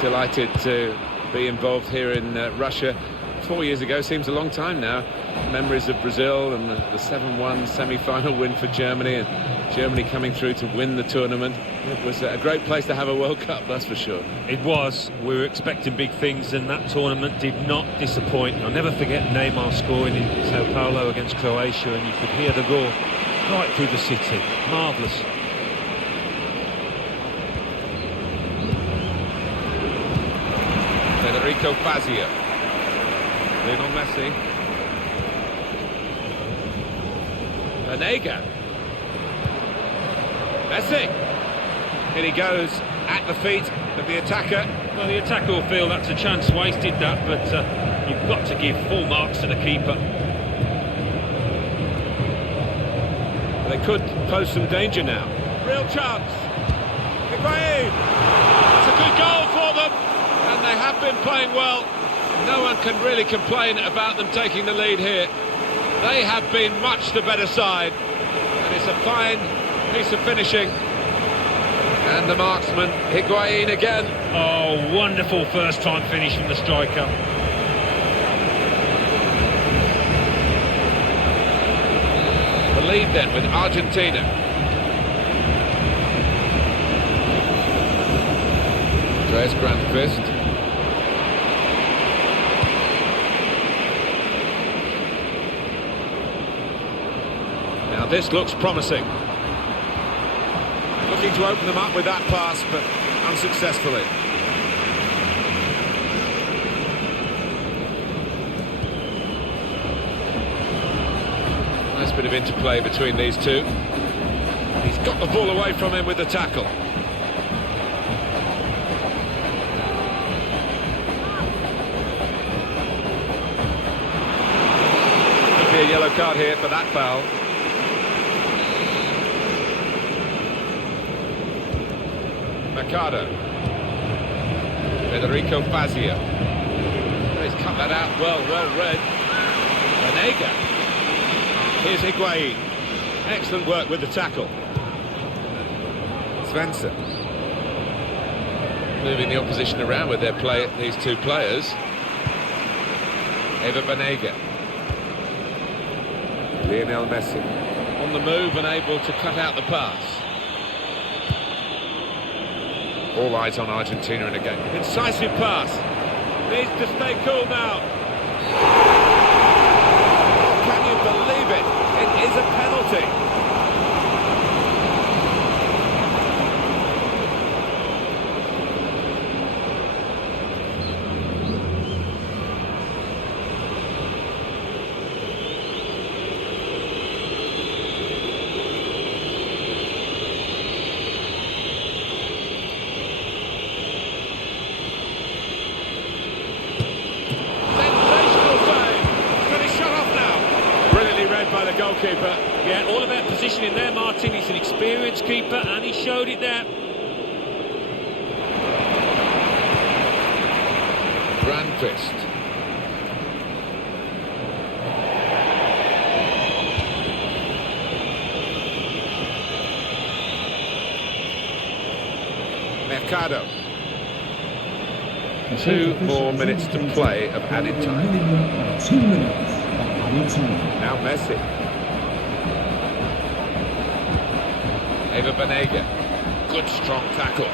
Delighted to be involved here in Russia. 4 years ago, seems a long time now. Memories of Brazil and the 7-1 semi-final win for Germany, and Germany coming through to win the tournament. It was a great place to have a World Cup, that's for sure. It was. We were expecting big things, and that tournament did not disappoint. I'll never forget Neymar scoring in Sao Paulo against Croatia, and you could hear the roar right through the city. Marvellous. Federico Fazio. Lionel Messi. Banega. Messi. Here he goes at the feet of the attacker. Well, the attacker will feel that's a chance wasted, that, but you've got to give full marks to the keeper. They could pose some danger now. Real chance. Higuain. It's a good goal for them, and they have been playing well. No one can really complain about them taking the lead here. They have been much the better side, and it's a fine piece of finishing. And the marksman, Higuain again. Oh, wonderful first-time finish from the striker. The lead then with Argentina. Andreas Grandqvist. Now this looks promising. Looking to open them up with that pass, but unsuccessfully. Nice bit of interplay between these two. He's got the ball away from him with the tackle. Could be a yellow card here for that foul. Mercado. Federico Fazio. He's cut that out well read. Banega. Here's Higuain. Excellent work with the tackle. Svensson. Moving the opposition around with their play, these two players. Eva Banega. Lionel Messi. On the move and able to cut out the pass. All eyes on Argentina in a game. Incisive pass. Needs to stay cool now. Can you believe it? It is a penalty. By the goalkeeper. Yeah, all about positioning there, Martin. He's an experienced keeper, and he showed it there. Grandqvist. Mercado. 2 more minutes to play of added time. 2 minutes. Now Messi. Eva Banega. Good strong tackle.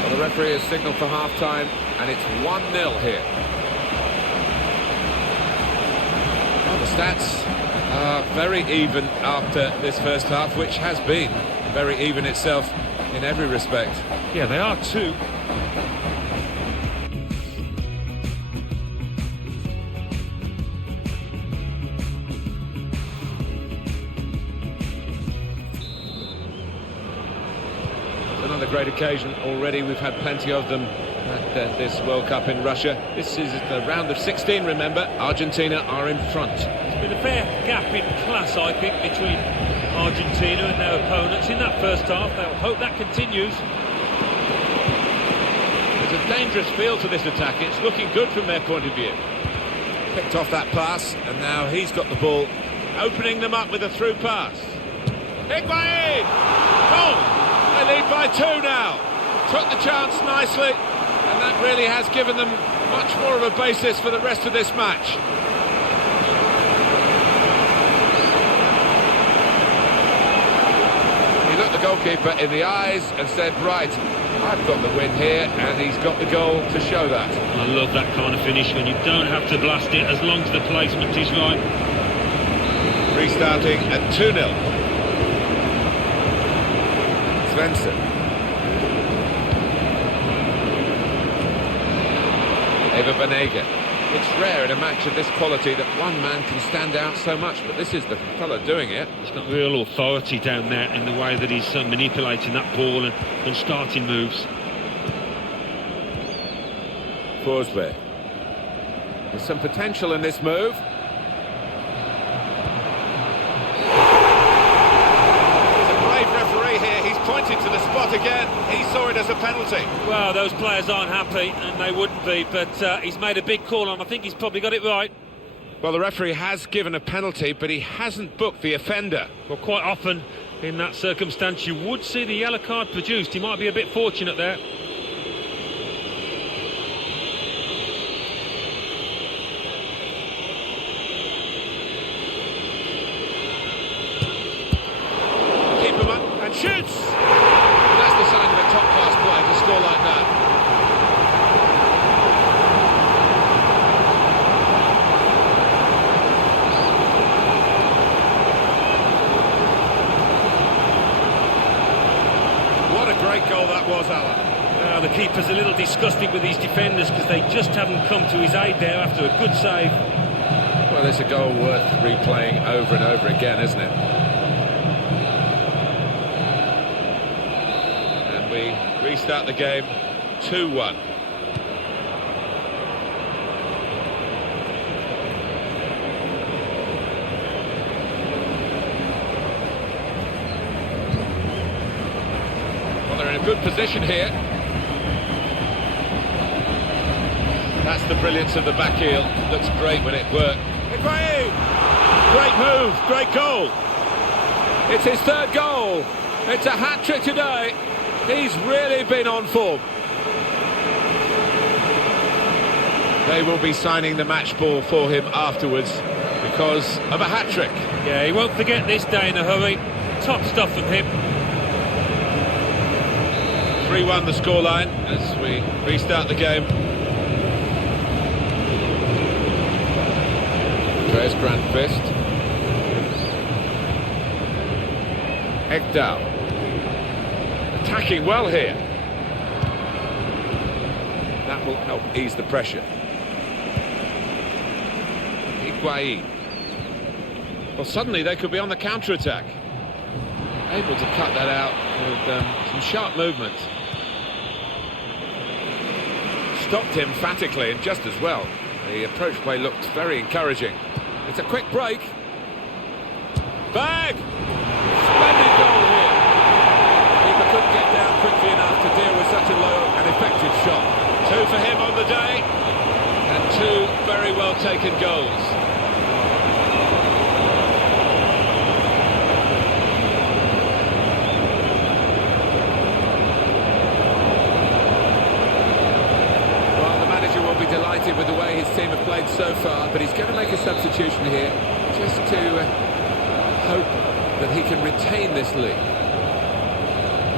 Well, the referee has signalled for half-time, and it's 1-0 here. Well, the stats are very even after this first half, which has been very even itself in every respect. Yeah, they are too. Another great occasion already. We've had plenty of them at this World Cup in Russia. This is the round of 16, remember. Argentina are in front. There's been a fair gap in class, I think, between Argentina and their opponents in that first half. They'll hope that continues. There's a dangerous feel to this attack. It's looking good from their point of view. Picked off that pass, and now he's got the ball. Opening them up with a through pass. Higuain! Goal! They lead by 2 now. Took the chance nicely, and that really has given them much more of a basis for the rest of this match. He looked the goalkeeper in the eyes and said, right, I've got the win here, and he's got the goal to show that. I love that kind of finish when you don't have to blast it as long as the placement is right. Restarting at 2-0. Svensson. Eva Banega. It's rare in a match of this quality that one man can stand out so much, but this is the fella doing it. He's got real authority down there in the way that he's manipulating that ball and starting moves. Forsberg. There's some potential in this move. Pointed to the spot again. He saw it as a penalty. Well, those players aren't happy, and they wouldn't be, but he's made a big call on. I think he's probably got it right. Well, the referee has given a penalty, but he hasn't booked the offender. Well, quite often in that circumstance, you would see the yellow card produced. He might be a bit fortunate there. Shoots! That's the sign of a top-class player to score like that. What a great goal that was, Alan. Now, the keeper's a little disgusted with his defenders because they just haven't come to his aid there after a good save. Well, it's a goal worth replaying over and over again, isn't it? We restart the game 2-1. Well, they're in a good position here. That's the brilliance of the back heel. Looks great when it worked. Higuain! Great move, great goal. It's his third goal. It's a hat-trick today. He's really been on form. They will be signing the match ball for him afterwards because of a hat-trick. Yeah, he won't forget this day in a hurry. Top stuff from him. 3-1 the scoreline as we restart the game. Andreas Grandfist. Ekdal. Attacking well here. That will help ease the pressure. Higuain. Well, suddenly they could be on the counter-attack. Able to cut that out with some sharp movement. Stopped emphatically and just as well. The approach play looked very encouraging. It's a quick break. Bag! Splendid goal here. Keeper couldn't get down quickly enough to deal with such a low and effective shot. 2 for him on the day, and 2 very well taken goals. Well, the manager will be delighted with the way his team have played so far, but he's going to make a substitution here just to hope that he can retain this lead.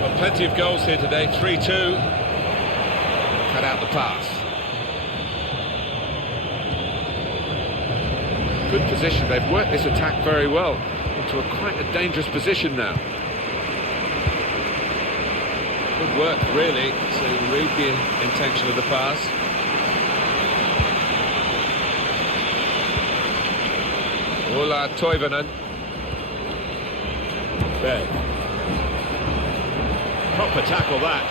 Well, plenty of goals here today, 3-2. Cut out the pass. Good position. They've worked this attack very well into quite a dangerous position now. Good work, really, to read the intention of the pass. Ola Toivonen. Berg. Proper tackle that.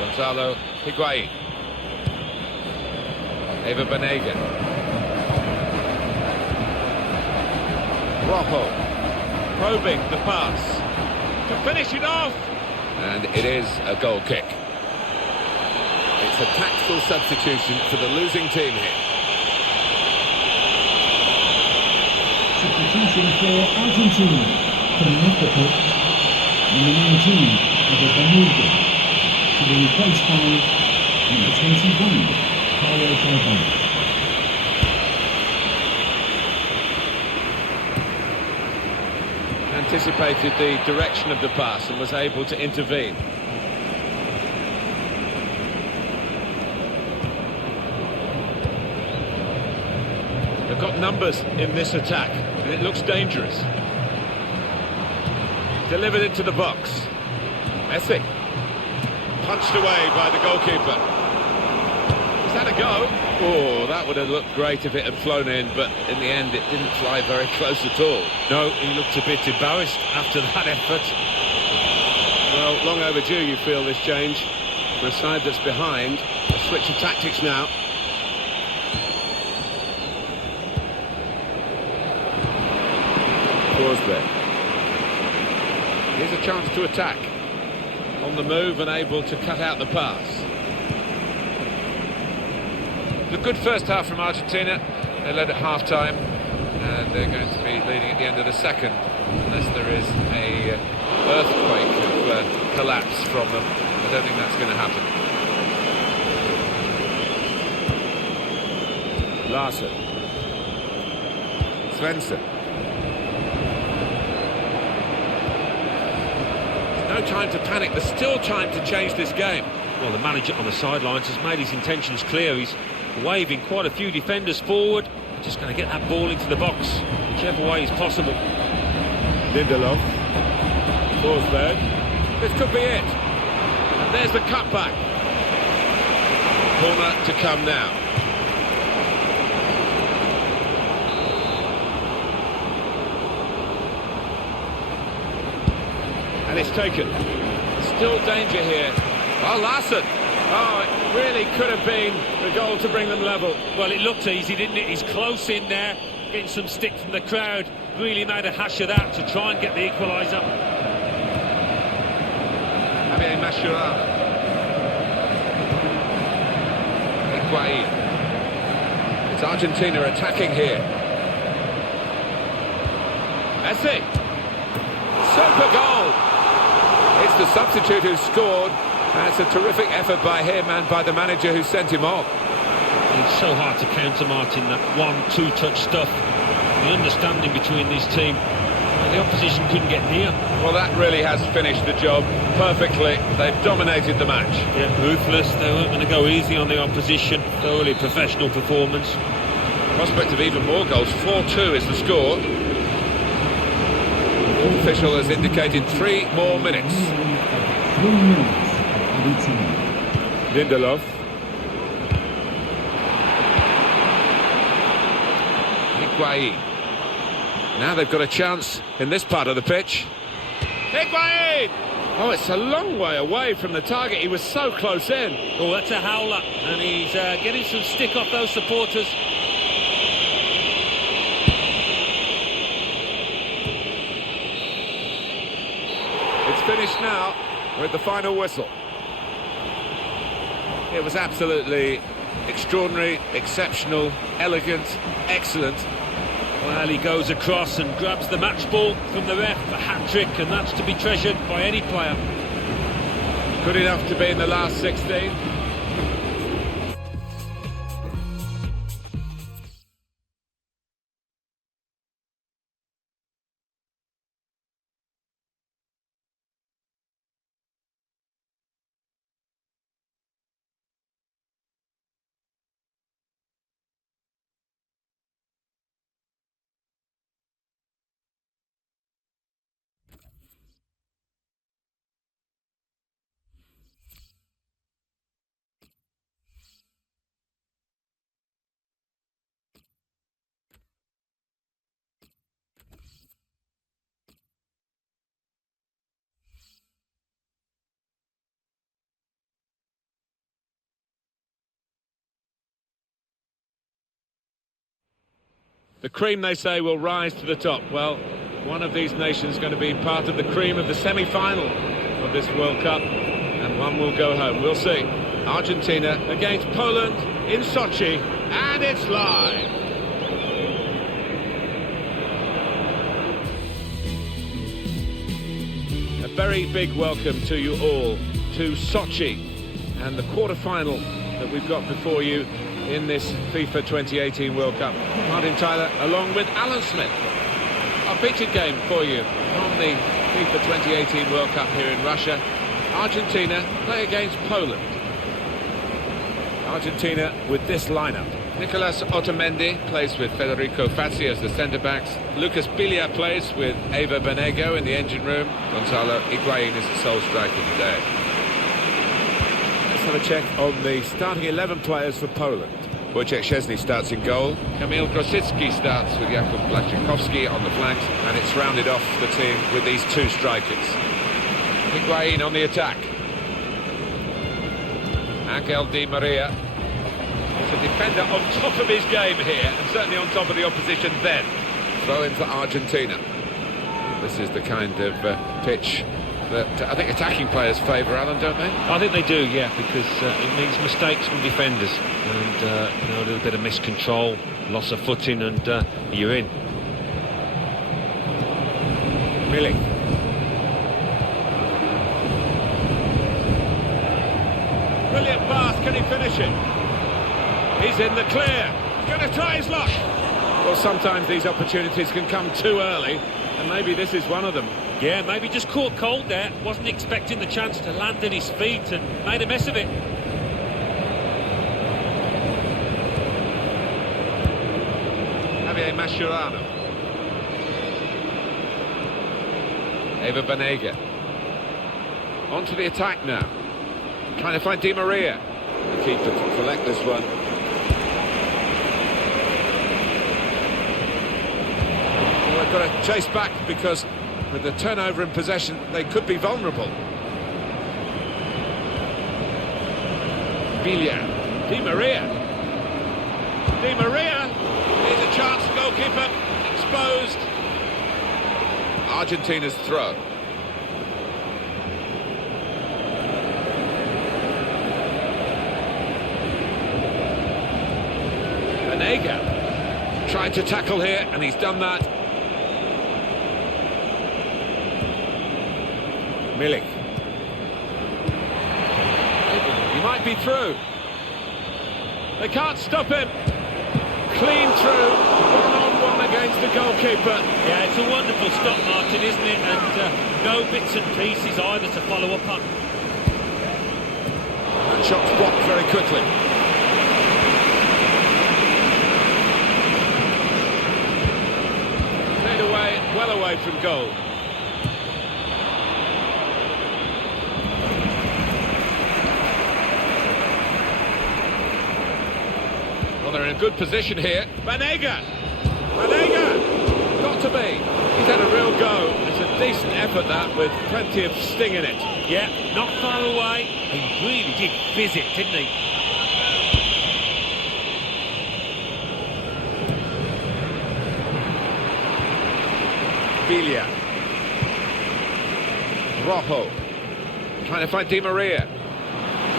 Gonzalo Higuain. Eva Banega. Rojo. Probing the pass. To finish it off. And it is a goal kick. It's a tactical substitution for the losing team here. Substitution for Argentina. Coming off the pitch, number 19, Eva Banega, to be replaced by number 21, Paulo Carvalho. Anticipated the direction of the pass and was able to intervene. They've got numbers in this attack, and it looks dangerous. Delivered into the box. Messi. Punched away by the goalkeeper. Is that a go? Oh, that would have looked great if it had flown in, but in the end it didn't fly very close at all. No, he looked a bit embarrassed after that effort. Well, long overdue, you feel, this change. For a side that's behind, a switch of tactics now. Forsberg. Here's a chance to attack. On the move and able to cut out the pass. A good first half from Argentina. They led at half-time, and they're going to be leading at the end of the second, unless there is a earthquake of collapse from them. I don't think that's going to happen. Larson. Svensson. No time to panic. There's still time to change this game. Well, the manager on the sidelines has made his intentions clear. He's waving quite a few defenders forward. Just going to get that ball into the box, whichever way is possible. Lindelof. Forsberg. This could be it. And there's the cutback. Corner to come now. And it's taken. Still danger here. Oh, Larson. Oh, it really could have been the goal to bring them level. Well, it looked easy, didn't it? He's close in there, getting some stick from the crowd. Really made a hash of that to try and get the equaliser. Javier Mascherano. Higuain. It's Argentina attacking here. Messi. Super goal! It's the substitute who scored. That's a terrific effort by him and by the manager who sent him off. It's so hard to counter, Martin, that 1-2 touch stuff. The understanding between this team, the opposition couldn't get near. Well, that really has finished the job perfectly. They've dominated the match. Yeah, ruthless. They weren't going to go easy on the opposition. Thoroughly professional performance. Prospect of even more goals. 4-2 is the score. The official has indicated 3 more minutes. 3 minutes. Lindelof. Higuain. Now they've got a chance in this part of the pitch. Higuain! Oh, it's a long way away from the target. He was so close in. Oh, that's a howler. And he's getting some stick off those supporters. It's finished now with the final whistle. It was absolutely extraordinary, exceptional, elegant, excellent. Well, he goes across and grabs the match ball from the ref, a hat-trick, and that's to be treasured by any player. Good enough to be in the last 16. The cream, they say, will rise to the top. Well, one of these nations is going to be part of the cream of the semi-final of this World Cup, and one will go home. We'll see. Argentina against Poland in Sochi, and it's live. A very big welcome to you all to Sochi and the quarter-final that we've got before you in this FIFA 2018 World Cup. Martin Tyler along with Alan Smith. Our featured game for you on the FIFA 2018 World Cup here in Russia. Argentina play against Poland. Argentina with this lineup. Nicolas Otamendi plays with Federico Fazio as the centre-backs. Lucas Biglia plays with Eva Benego in the engine room. Gonzalo Higuain is the sole striker today. Let's have a check on the starting 11 players for Poland. Wojciech Szczesny starts in goal. Kamil Grosicki starts with Jakub Błaszczykowski on the flanks, and it's rounded off the team with these two strikers. Higuain on the attack. Angel Di Maria. He's a defender on top of his game here, and certainly on top of the opposition then. Throw in for Argentina. This is the kind of pitch that I think attacking players favour, Alan, don't they? I think they do, yeah, because it means mistakes from defenders and you know, a little bit of miscontrol, loss of footing, and you're in. Milik. Brilliant pass, can he finish it? He's in the clear. Going to try his luck. Well, sometimes these opportunities can come too early, and maybe this is one of them. Yeah, maybe just caught cold there. Wasn't expecting the chance to land at his feet and made a mess of it. Javier Mascherano. Eva Banega. On to the attack now. Trying to find Di Maria. The keeper to collect this one. Well, they've got to chase back because with the turnover in possession, they could be vulnerable. Biglia. Di Maria. Di Maria. Here's a chance, goalkeeper exposed. Argentina's throw. Banega tried to tackle here, and he's done that. Milik. He might be through. They can't stop him. Clean through, one-on-one against the goalkeeper. Yeah, it's a wonderful stop, Martin, isn't it? And no bits and pieces either to follow up on. That shot's blocked very quickly. Played away, well away from goal. They're in a good position here. Banega! Banega! Got to be. He's had a real go. It's a decent effort, that, with plenty of sting in it. Yeah, not far away. He really did fizz it, didn't he? Biglia. Rojo. Trying to find Di Maria.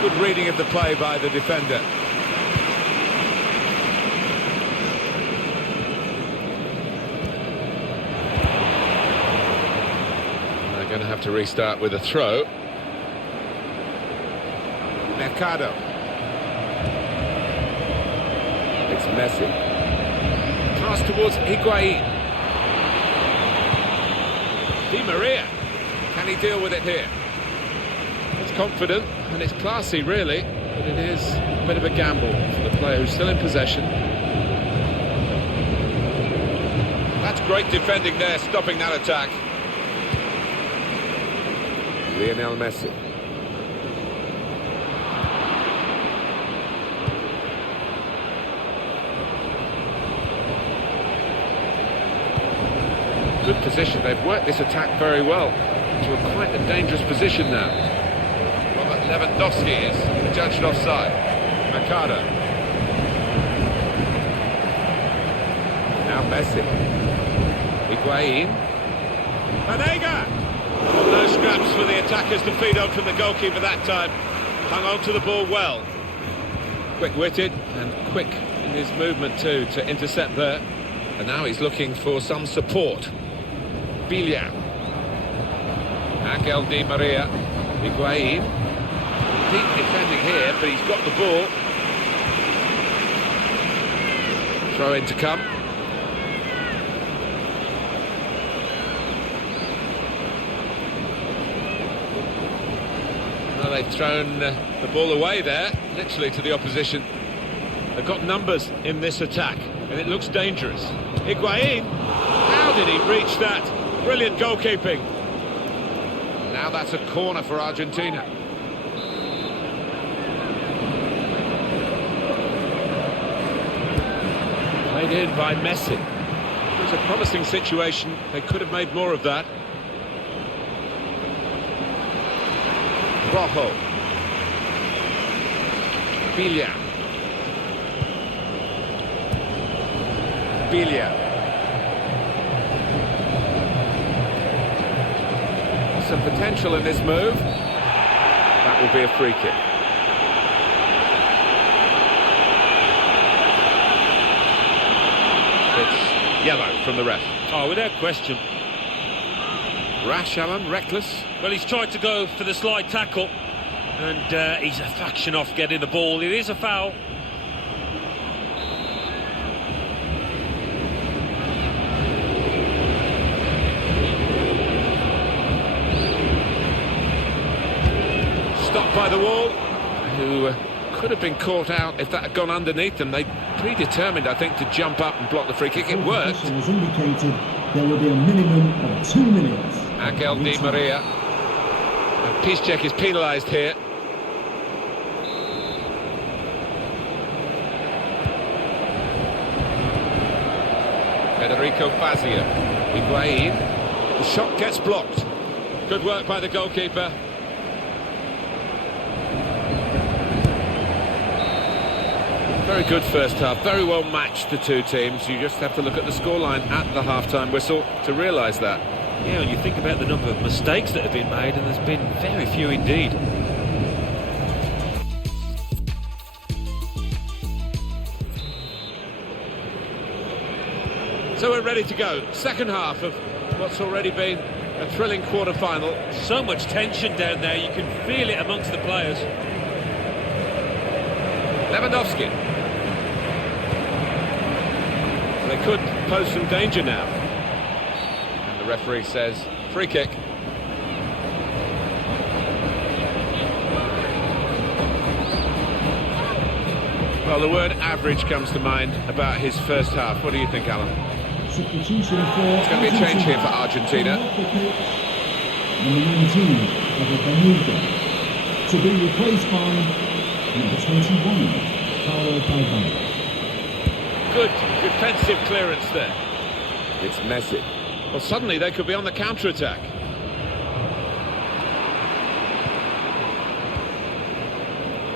Good reading of the play by the defender. Going to have to restart with a throw. Mercado. It's Messi. Pass towards Higuain. Di Maria. Can he deal with it here? It's confident and it's classy, really, but it is a bit of a gamble for the player who's still in possession. That's great defending there, stopping that attack. Lionel Messi. Good position. They've worked this attack very well to a quite a dangerous position now. Robert Lewandowski is judged offside. Mercado. Now Messi. Higuain. Banega! Well, no scraps for the attackers to feed on from the goalkeeper that time. Hung on to the ball well. Quick-witted and quick in his movement too to intercept there. And now he's looking for some support. Bilia. Angel Di Maria. Higuain. Deep defending here, but he's got the ball. Throw in to come. Well, they've thrown the ball away there, literally to the opposition. They've got numbers in this attack, and it looks dangerous. Higuain! How did he reach that? Brilliant goalkeeping. Now that's a corner for Argentina. Played in by Messi. It was a promising situation. They could have made more of that. Rojo. Bilia. Some potential in this move. That will be a free kick. It's yellow from the ref. Oh, without question. Rash, Alan, reckless. Well, he's tried to go for the slide tackle, and he's a fraction off getting the ball. It is a foul. Stopped by the wall, who could have been caught out if that had gone underneath them. They predetermined, I think, to jump up and block the free kick. It worked. As indicated, there will be a minimum of 2 minutes. Angel Di Maria. And Piszczek is penalised here. Federico Fazio. Higuain. The shot gets blocked. Good work by the goalkeeper. Very good first half, very well matched, the two teams. You just have to look at the scoreline at the half-time whistle to realise that. Yeah, and you think about the number of mistakes that have been made, and there's been very few indeed. So we're ready to go. Second half of what's already been a thrilling quarter-final. So much tension down there, you can feel it amongst the players. Lewandowski. They could pose some danger now. And the referee says, free kick. Well, the word average comes to mind about his first half. What do you think, Alan? Substitution for It's going to be a change here for Argentina. Number 19, Banega, to be replaced by number 21, Paulo Palva. Good defensive clearance there. It's Messi. Well, suddenly they could be on the counter-attack.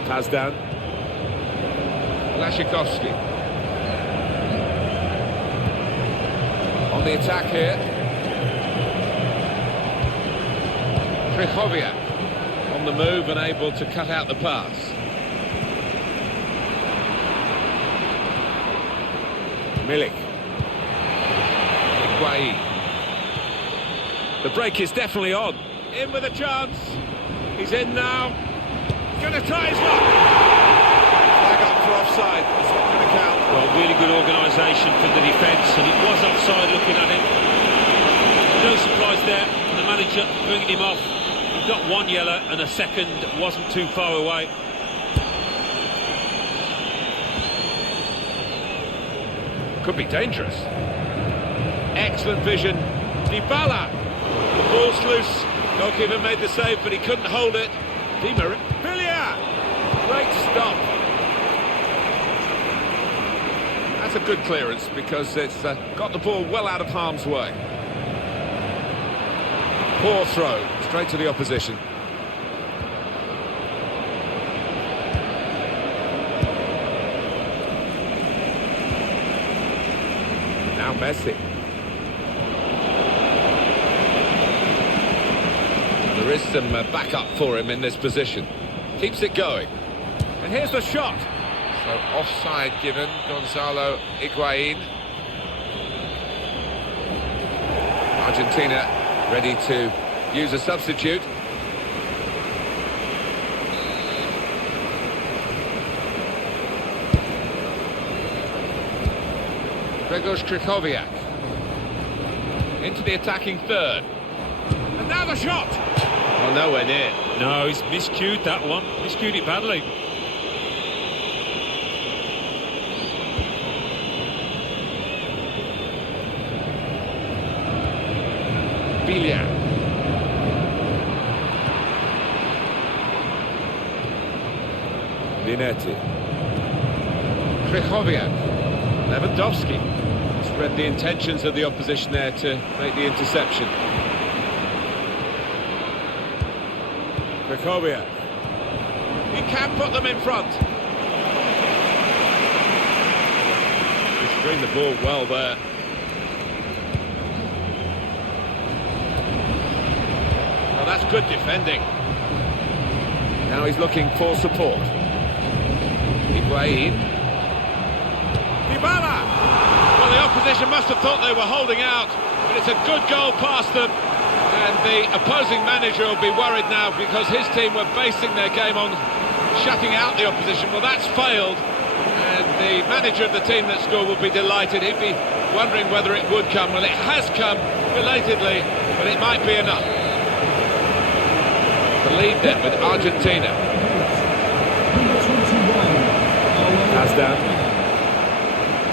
Pass down. Lashikovsky. On the attack here. Krychowiak. On the move and able to cut out the pass. Milik. Higuain. The break is definitely on. In with a chance. He's in now. Going to try his luck. Flag up for offside. It's not going to count. Well, really good organisation from the defence, and it was offside looking at him. No surprise there. The manager bringing him off. He got one yellow, and a second wasn't too far away. Could be dangerous. Excellent vision. Dybala. The ball's loose. Goalkeeper made the save, but he couldn't hold it. Di Maria. Great stop. That's a good clearance because it's got the ball well out of harm's way. Poor throw, straight to the opposition. Now Now Messi. There is some backup for him in this position. Keeps it going. And here's the shot. So offside given, Gonzalo Higuain. Argentina ready to use a substitute. Grzegorz Krychowiak into the attacking third. And now the shot. Well, nowhere near. No, he's miscued that one. Miscued it badly. Bilia. Linetti. Krychowiak. Lewandowski. Just read the intentions of the opposition there to make the interception. Krychowiak. He can put them in front. He screened the ball well there. Well, that's good defending. Now he's looking for support. Higuain. Dybala! Well, the opposition must have thought they were holding out, but it's a good goal past them. And the opposing manager will be worried now because his team were basing their game on shutting out the opposition. Well, that's failed. And the manager of the team that scored will be delighted. He'd be wondering whether it would come. Well, it has come, belatedly, but it might be enough. The lead then with Argentina. Number 21. Pass down.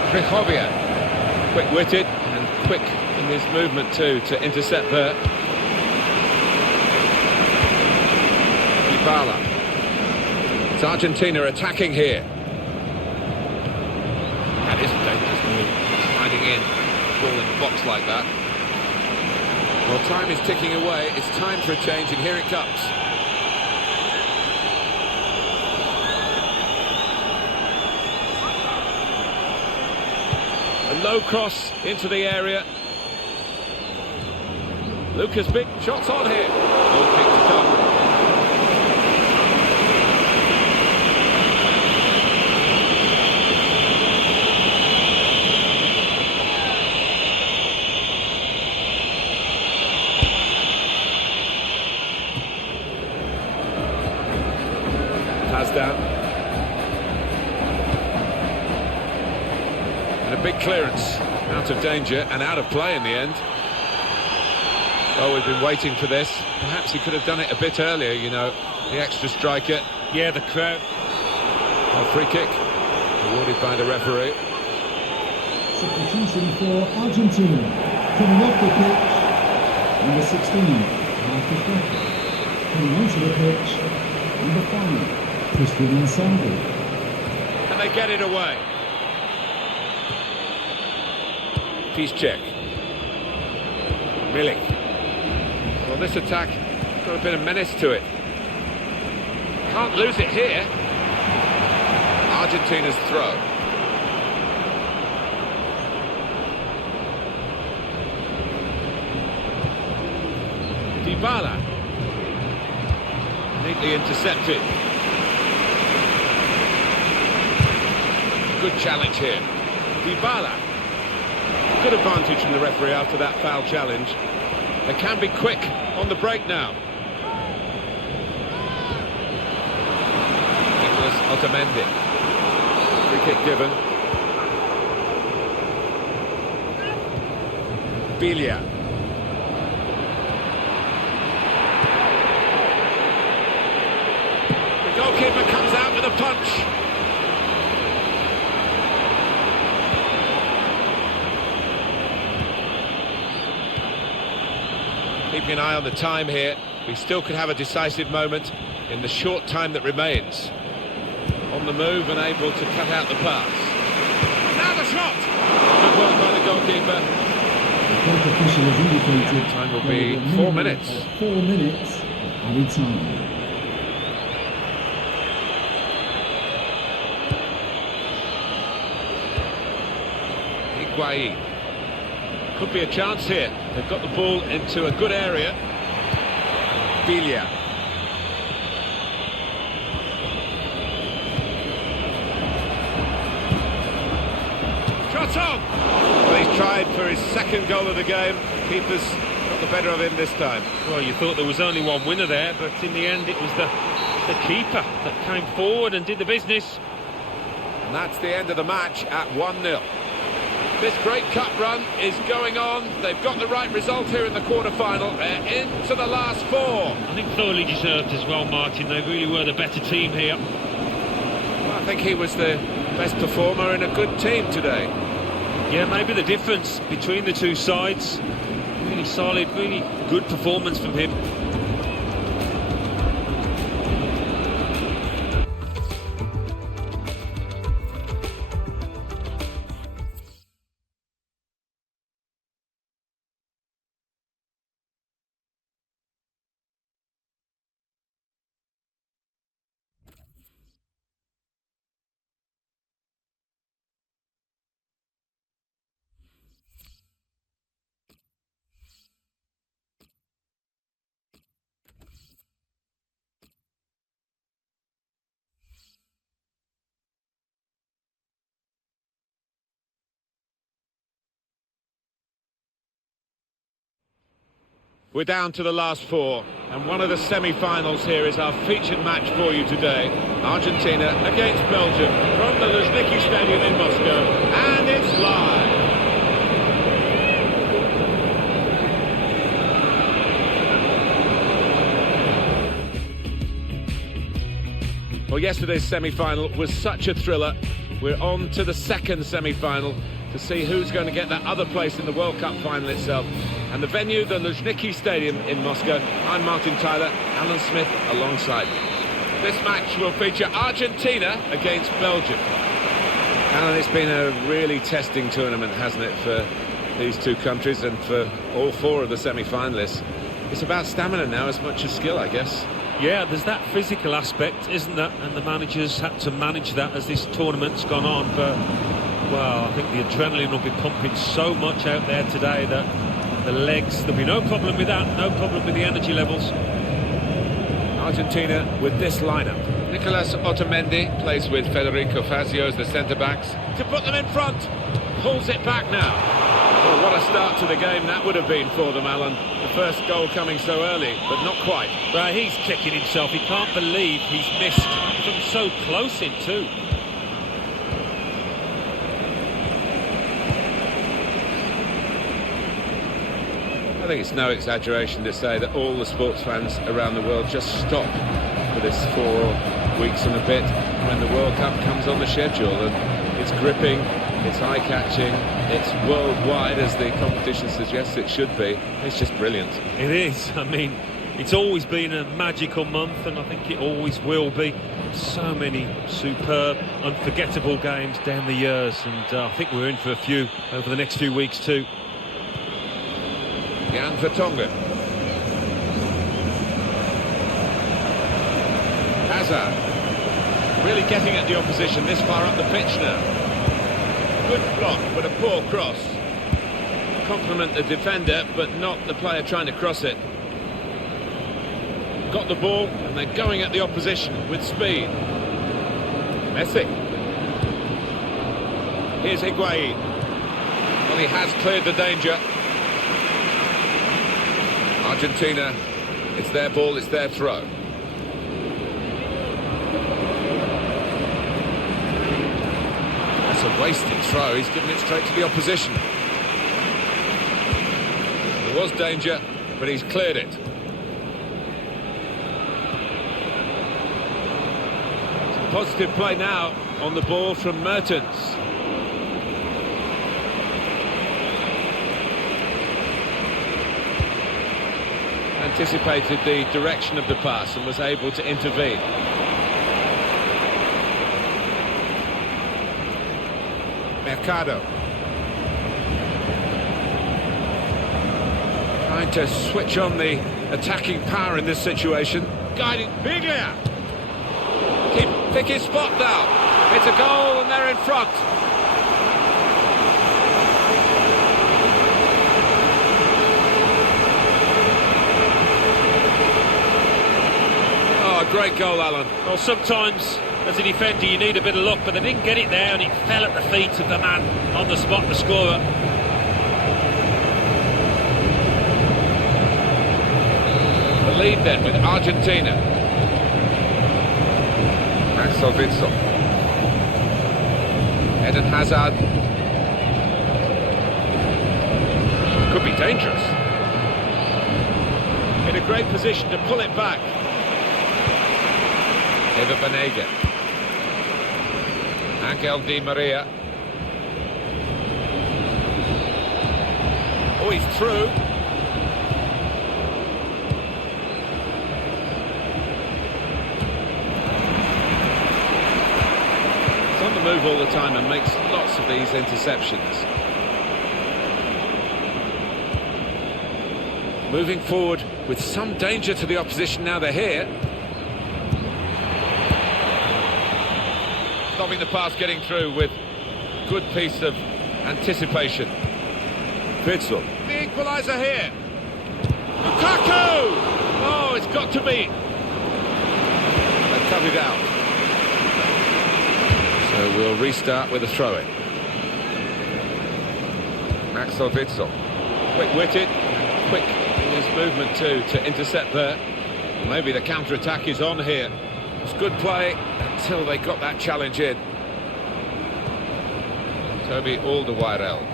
Krychowiak, quick-witted and quick in his movement too to intercept there. Dybala. It's Argentina attacking here. That is a dangerous move, sliding in, ball in the box like that. Well, time is ticking away. It's time for a change, and here it comes. A low cross into the area. Lucas Big shots on here. Goal kick to come. Pass down. And a big clearance, out of danger and out of play in the end. Oh, we've been waiting for this. Perhaps he could have done it a bit earlier, you know, the extra striker. Yeah, the crowd. A free kick, awarded by the referee. Substitution for Argentina. Coming off the pitch, number 16, Marcus Becker. Coming onto the pitch, number 5, Christian Ensemble. And they get it away. Piszczek. Milik. Well, this attack got a bit of menace to it. Can't lose it here. Argentina's throw. Dybala. Neatly intercepted. Good challenge here. Dybala. Good advantage from the referee after that foul challenge. They can be quick on the break now. Nicolas Otamendi. Free kick given. Bilia. The goalkeeper comes out with a punch. Keeping an eye on the time here. We still could have a decisive moment in the short time that remains. On the move and able to cut out the pass. Now the shot! Good work by the goalkeeper. The court official has indicated Time will there be a 4 minimum minutes. of 4 minutes added time. Higuain. Could be a chance here. They've got the ball into a good area. Biglia. Shot on! Well, he's tried for his second goal of the game. Keeper's got the better of him this time. Well, you thought there was only one winner there, but in the end it was the keeper that came forward and did the business. And that's the end of the match at 1-0. This great cup run is going on. They've got the right result here in the quarter-final. They're into the last four. I think thoroughly deserved as well, Martin. They really were the better team here. Well, I think he was the best performer in a good team today. Yeah, maybe the difference between the two sides. Really solid, really good performance from him. We're down to the last four, and one of the semi-finals here is our featured match for you today. Argentina against Belgium from the Luzhniki Stadium in Moscow, and it's live. Well, yesterday's semi-final was such a thriller. We're on to the second semi-final to see who's going to get that other place in the World Cup final itself. And the venue, the Luzhniki Stadium in Moscow. I'm Martin Tyler, Alan Smith alongside me. This match will feature Argentina against Belgium. Alan, it's been a really testing tournament, hasn't it, for these two countries and for all four of the semi-finalists. It's about stamina now as much as skill, I guess. Yeah, there's that physical aspect, isn't there? And the managers had to manage that as this tournament's gone on. But, well, I think the adrenaline will be pumping so much out there today that the legs, there'll be no problem with that, no problem with the energy levels. Argentina with this lineup. Nicolas Otamendi plays with Federico Fazio as the centre-backs. To put them in front, pulls it back now. Well, what a start to the game that would have been for them, Alan. The first goal coming so early, but not quite. Well, he's kicking himself. He can't believe he's missed from so close in too. I think it's no exaggeration to say that all the sports fans around the world just stop for this 4 weeks and a bit when the World Cup comes on the schedule, and it's gripping, it's eye-catching, it's worldwide as the competition suggests it should be. It's just brilliant. It is. I mean, it's always been a magical month, and I think it always will be. So many superb, unforgettable games down the years, and I think we're in for a few over the next few weeks too. Jan Vertonghen. Hazard. Really getting at the opposition this far up the pitch now. Good block, but a poor cross. Compliment the defender, but not the player trying to cross it. Got the ball, and they're going at the opposition with speed. Messi. Here's Higuain. Well, he has cleared the danger. Argentina, it's their ball, it's their throw. That's a wasted throw, he's given it straight to the opposition. There was danger, but he's cleared it. Some positive play now on the ball from Mertens. Anticipated the direction of the pass and was able to intervene. Mercado. Trying to switch on the attacking power in this situation. Guiding Biglia. Pick his spot now. It's a goal and they're in front. a great goal, Alan. Well, sometimes as a defender you need a bit of luck, but they didn't get it there, and it fell at the feet of the man on the spot, the scorer. The lead then with Argentina. Axel Witsel. Eden Hazard. Could be dangerous. In a great position to pull it back. Eva Banega. Angel Di Maria. Oh, he's through. He's on the move all the time and makes lots of these interceptions. Moving forward with some danger to the opposition now they're here. Stopping the pass getting through with good piece of anticipation. Witsel. The equaliser here. Lukaku! Oh, it's got to be. They've cut it out. So we'll restart with a throw-in. Axel Witsel. Quick-witted, quick in his movement too to intercept there. Maybe the counter-attack is on here. It's good play until they got that challenge in. Toby Alderweireld.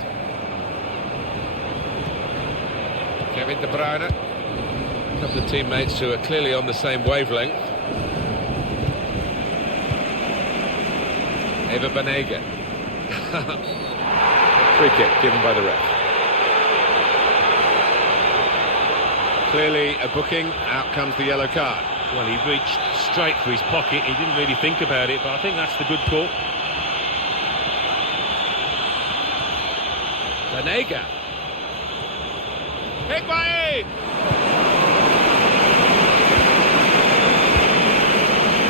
Kevin De Bruyne. A couple of teammates who are clearly on the same wavelength. Eva Banega. Free kick given by the ref. Clearly a booking, out comes the yellow card. Well, he reached straight for his pocket. He didn't really think about it, but I think that's the good call. Banega. Higuain!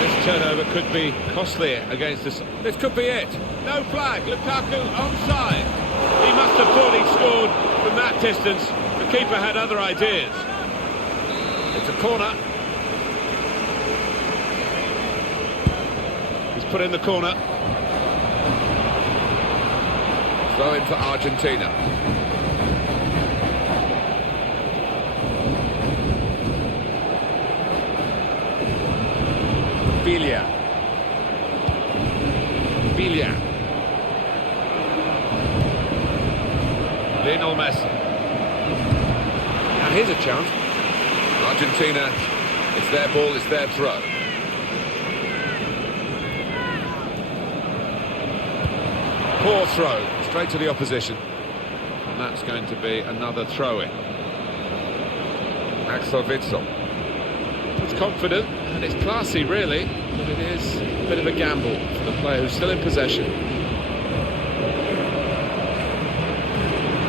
This turnover could be costly against us. This could be it. No flag. Lukaku onside. He must have thought he'd scored from that distance. The keeper had other ideas. It's a corner. He's put in the corner. Throw in for Argentina. Bilia. Lionel Messi. Now here's a chance. Argentina, it's their ball, it's their throw. Poor throw, straight to the opposition. And that's going to be another throw-in. Axel Witsel. It's confident and it's classy, really, but it is a bit of a gamble for the player who's still in possession.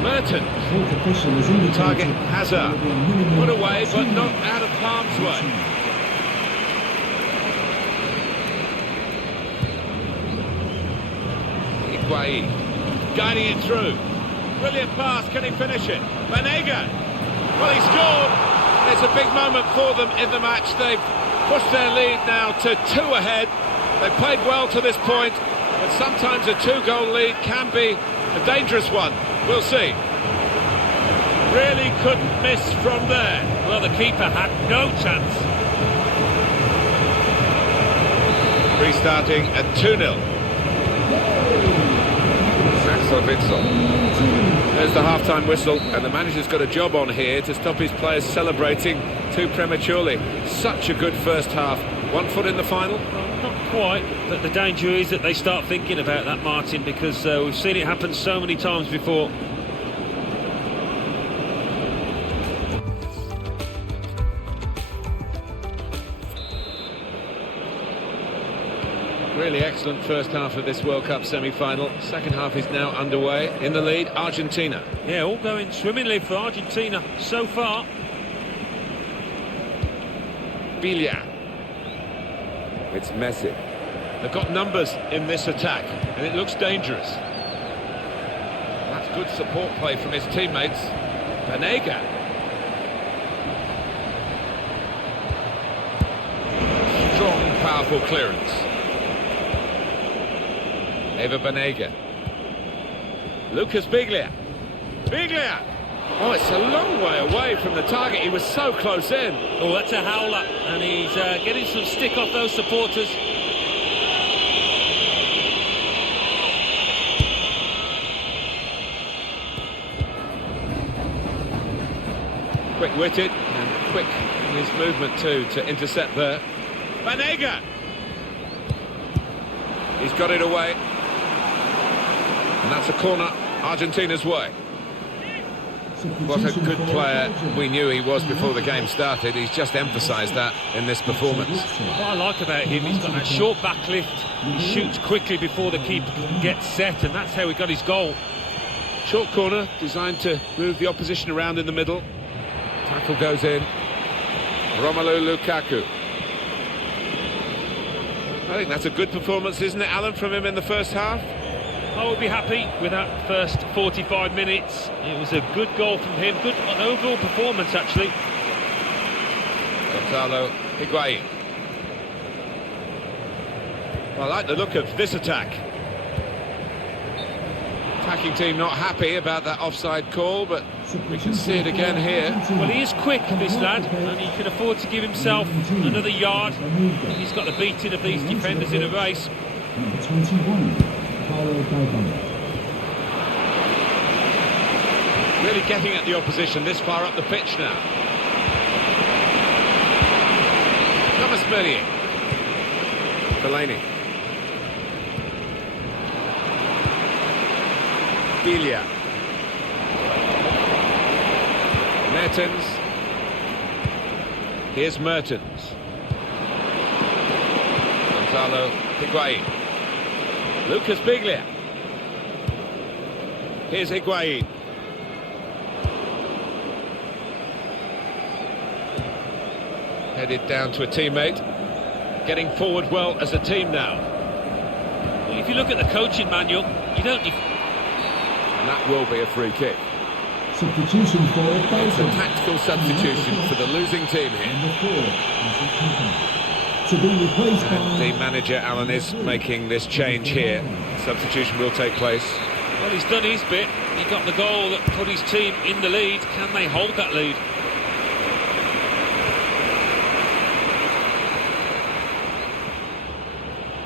Merton. Fourth official has indicated Target Hazard. there will be a minimum Put away, of but 2 not out of harm's way. Higuain. Guiding it through. Brilliant pass, can he finish it? Banega. Well, he scored. It's a big moment for them in the match. They've pushed their lead now to 2 ahead. They've played well to this point, but sometimes a 2-goal lead can be a dangerous one. We'll see. Really couldn't miss from there. Well, the keeper had no chance. Restarting at 2-0. Axel Witsel. There's the half-time whistle, and the manager's got a job on here to stop his players celebrating too prematurely. Such a good first half. 1 foot in the final. Well, not quite, but the danger is that they start thinking about that, Martin, because we've seen it happen so many times before. Really excellent first half of this World Cup semi-final. Second half is now underway. In the lead, Argentina. Yeah, all going swimmingly for Argentina so far. Bilia. It's Messi. They've got numbers in this attack, and it looks dangerous. That's good support play from his teammates. Banega. powerful clearance. Eva Banega. Lucas Biglia. Biglia! Oh, it's a long way away from the target. He was so close in. Oh, that's a howler, and he's getting some stick off those supporters. Quick-witted and quick in his movement too to intercept there. Banega! He's got it away. And that's a corner Argentina's way. What a good player we knew he was before the game started. He's just emphasised that in this performance. What I like about him, he's got that short back lift. He shoots quickly before the keeper can get set, and that's how he got his goal. Short corner designed to move the opposition around in the middle. Tackle goes in. Romelu Lukaku. I think that's a good performance, isn't it, Alan, from him in the first half? I would be happy with that first 45 minutes. It was a good goal from him, good overall performance actually. Gonzalo Higuain. I like the look of this attack. Attacking team not happy about that offside call, but we can see it again here. Well, he is quick, this lad, and he can afford to give himself another yard. He's got the beating of these defenders in a race. Number 21, Paulo Galvão. Really getting at the opposition this far up the pitch now. Thomas Meunier. Fellaini. Biglia. Mertens. Here's Mertens. Gonzalo Higuain. Lucas Biglia. Here's Higuain. Headed down to a teammate. Getting forward well as a team now. Well, if you look at the coaching manual, you don't... And that will be a free kick. Substitution for It's a tactical substitution for the losing team here. Number 4, to be replaced by... And the manager, Alan, is making this change here. Substitution will take place. Well, he's done his bit. He got the goal that put his team in the lead. Can they hold that lead?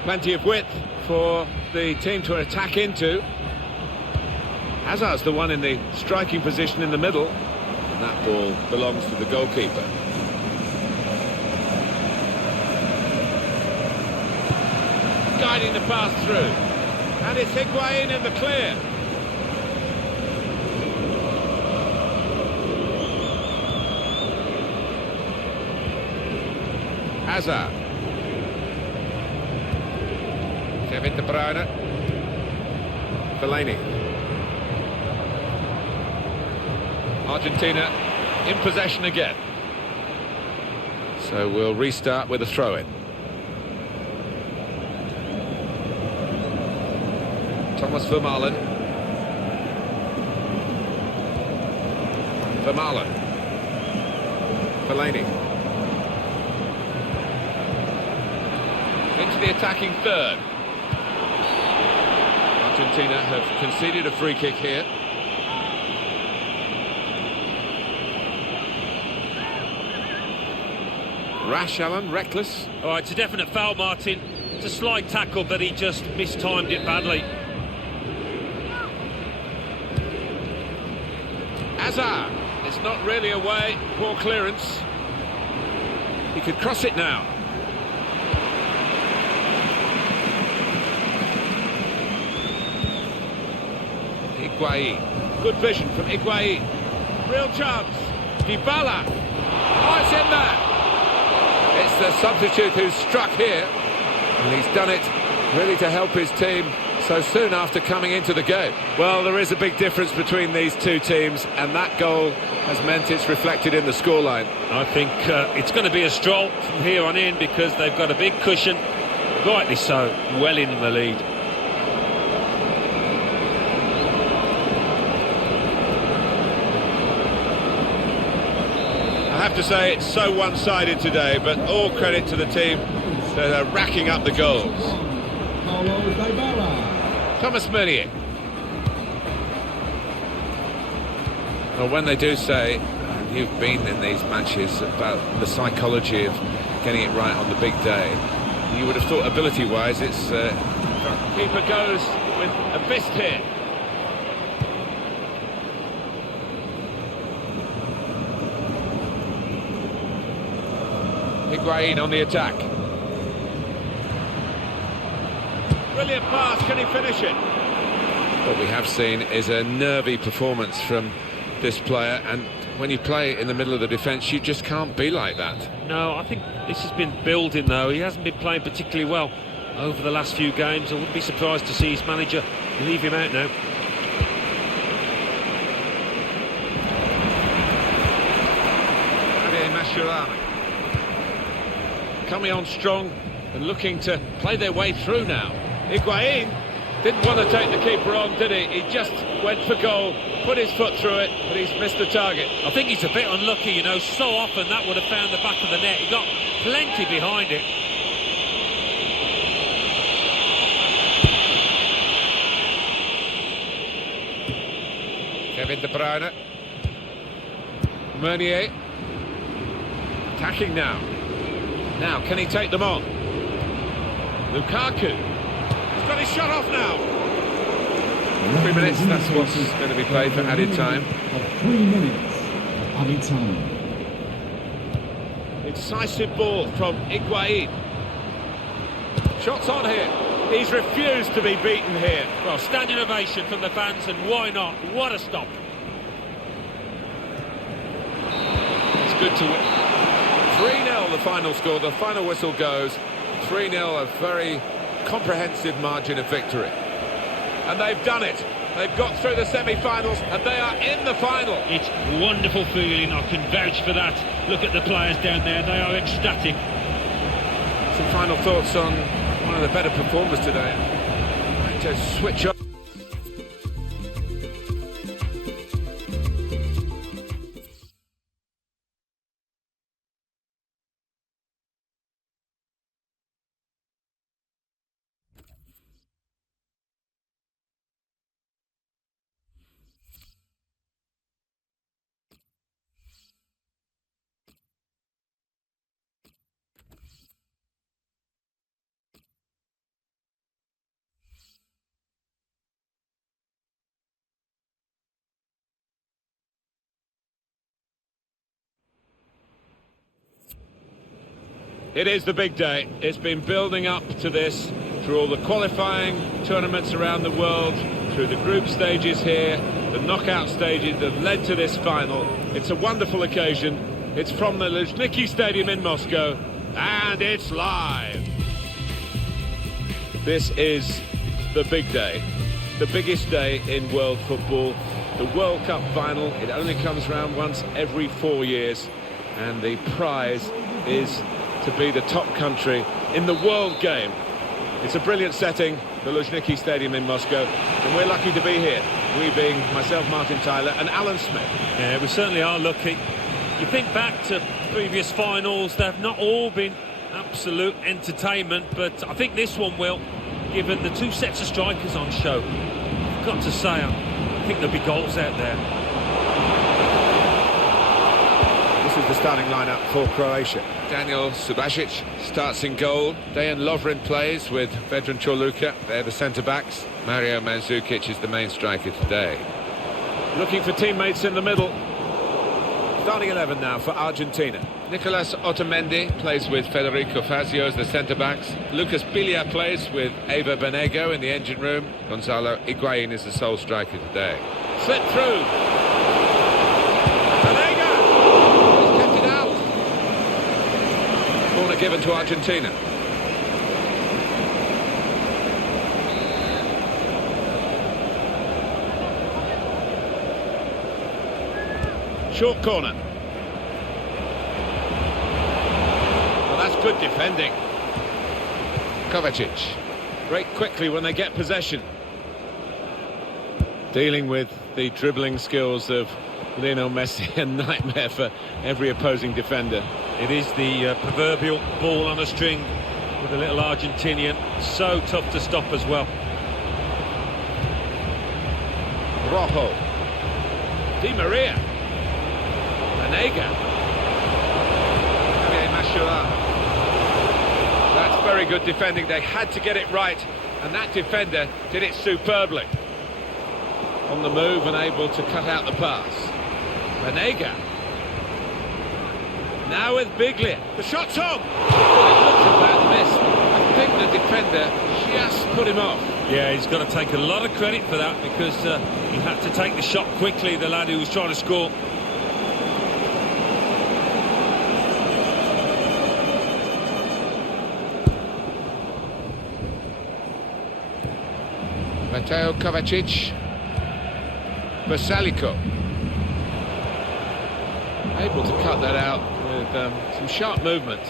Plenty of width for the team to attack into. Hazard's the one in the striking position in the middle. And that ball belongs to the goalkeeper. Guiding the pass through. And it's Higuain in the clear. Hazard. Kevin De Bruyne. Fellaini. Argentina in possession again. So we'll restart with a throw-in. Thomas Vermaelen. Vermaelen. Fellaini. Into the attacking third. Argentina have conceded a free kick here. Rash, Alan, reckless. Oh, it's a definite foul, Martin. It's a slight tackle, but he just mistimed it badly. Hazard. It's not really away. Poor clearance. He could cross it now. Higuain. Good vision from Higuain. Real chance. Dybala. Oh, it's in there. It's the substitute who's struck here. And he's done it really to help his team so soon after coming into the game. Well, there is a big difference between these two teams, and that goal has meant it's reflected in the scoreline. I think it's going to be a stroll from here on in because they've got a big cushion, rightly so, well in the lead. I have to say it's so one-sided today, but all credit to the team So they're racking up the goals. Thomas Meunier. Well, when they do say, and you've been in these matches, about the psychology of getting it right on the big day, you would have thought ability-wise it's... Keeper goes with a fist here. Higuain on the attack. Brilliant pass, can he finish it? What we have seen is a nervy performance from this player, and when you play in the middle of the defence, you just can't be like that. No, I think this has been building, though. He hasn't been playing particularly well over the last few games. I wouldn't be surprised to see his manager leave him out now. Coming on strong and looking to play their way through now. Higuain didn't want to take the keeper on, did he? He just went for goal, put his foot through it, but he's missed the target. I think he's a bit unlucky, you know. So often that would have found the back of the net. He got plenty behind it. Kevin De Bruyne. Meunier. Attacking now. Now, can he take them on? Lukaku. He's got his shot off now. 3 minutes, that's what's going to be played for added time. 3 minutes of added time. Incisive ball from Higuain. Shots on here. He's refused to be beaten here. Well, standing ovation from the fans, and why not? What a stop. It's good to win. 3-0 the final score, the final whistle goes. 3-0, a very comprehensive margin of victory. And they've done it. They've got through the semi-finals and they are in the final. It's wonderful feeling, I can vouch for that. Look at the players down there, they are ecstatic. Some final thoughts on one of the better performers today. To switch up. It is the big day. It's been building up to this through all the qualifying tournaments around the world, through the group stages here, the knockout stages that led to this final. It's a wonderful occasion. It's from the Luzhniki Stadium in Moscow, and it's live. This is the big day, the biggest day in world football. The World Cup final, it only comes round once every 4 years, and the prize is to be the top country in the world game. It's a brilliant setting, the Luzhniki Stadium in Moscow, and we're lucky to be here. We being myself, Martin Tyler, and Alan Smith. Yeah, we certainly are lucky. You think back to previous finals, they've not all been absolute entertainment, but I think this one will, given the two sets of strikers on show. I've got to say, I think there'll be goals out there. This is the starting lineup for Croatia. Daniel Subasic starts in goal. Dejan Lovren plays with Vedran Čorluka. They're the centre-backs. Mario Mandzukic is the main striker today. Looking for teammates in the middle. Starting 11 now for Argentina. Nicolas Otamendi plays with Federico Fazio as the centre-backs. Lucas Biglia plays with Eva Benego in the engine room. Gonzalo Higuain is the sole striker today. Slip through. Benego! He's kept it out. Corner given to Argentina. Short corner. Well, that's good defending. Kovacic. Break quickly when they get possession. Dealing with the dribbling skills of Lionel Messi, a nightmare for every opposing defender. It is the proverbial ball on a string. with a little Argentinian. So tough to stop as well. Rojo. Di Maria. Banega. Javier Mascherano. That's very good defending. They had to get it right, and that defender did it superbly. On the move and able to cut out the pass. Banega. Now with Biglia. The shot's on! Well, it looked a bad miss. I think the defender just put him off. Yeah, he's got to take a lot of credit for that, because he had to take the shot quickly, the lad who was trying to score. Mateo Kovacic. Versalico. Able to cut that out with some sharp movement.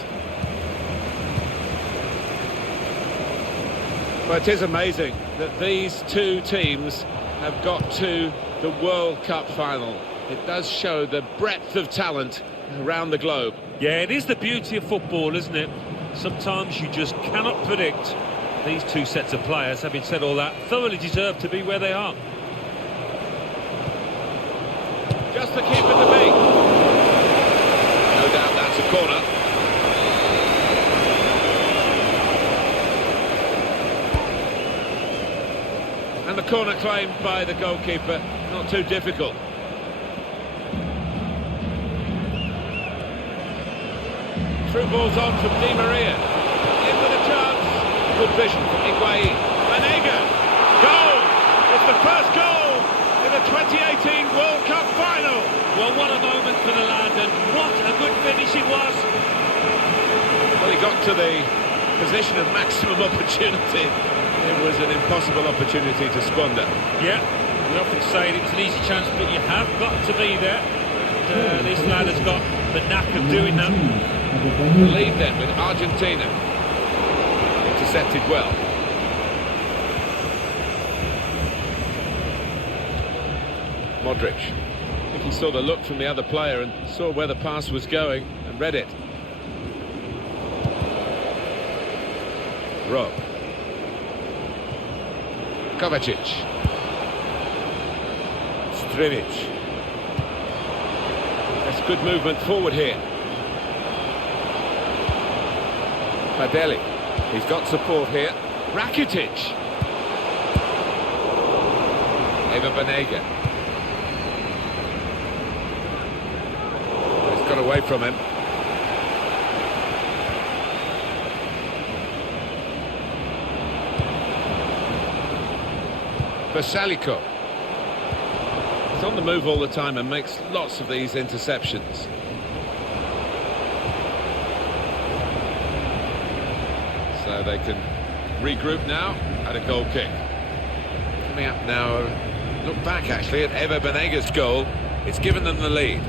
But it is amazing that these two teams have got to the World Cup final. It does show the breadth of talent around the globe. Yeah, it is the beauty of football, isn't it? Sometimes you just cannot predict. These two sets of players, having said all that, thoroughly deserve to be where they are. Just to keep it to be. No doubt that's a corner. And the corner claimed by the goalkeeper, not too difficult. Through balls on from Di Maria. In with a chance. Good vision from Higuain. Banega. Goal! It's the first goal in the 2018 World Cup final. Well, what a moment for the lad, and what a good finish it was. Well, he got to the position of maximum opportunity. It was an impossible opportunity to squander. Yeah, we often say it's an easy chance, but you have got to be there. And, this lad has got the knack of doing that. The lead then with Argentina. Intercepted well. Modric. I think he saw the look from the other player and saw where the pass was going and read it. Rob. Kovacic. Strinic. That's good movement forward here. Fadeli. He's got support here. Rakitic. Eva Banega. He's got away from him. Versalico. He's on the move all the time and makes lots of these interceptions. So they can regroup now at a goal kick. Coming up now, look back actually at Eva Banega's goal. It's given them the lead.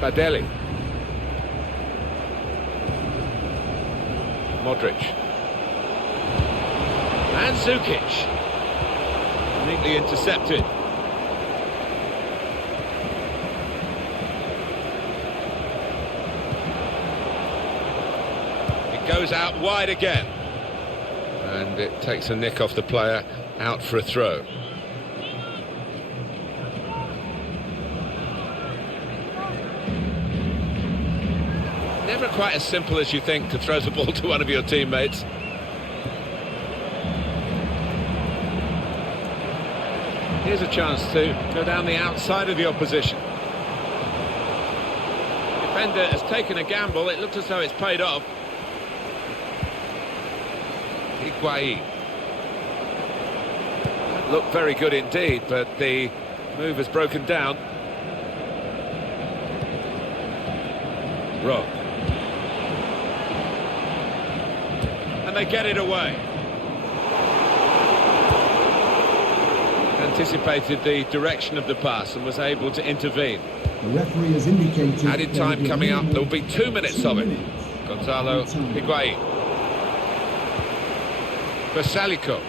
Fadeli. Modric. And Zukic. Neatly intercepted. It goes out wide again. And it takes a nick off the player, out for a throw. Never quite as simple as you think to throw the ball to one of your teammates. Here's a chance to go down the outside of the opposition. Defender has taken a gamble. It looks as though it's paid off. Higuain. Looked very good indeed, but the move has broken down. Rob. And they get it away. Anticipated the direction of the pass and was able to intervene. The referee has indicated Added time coming up. There will be 2 minutes of it. Gonzalo Higuain. Versalico.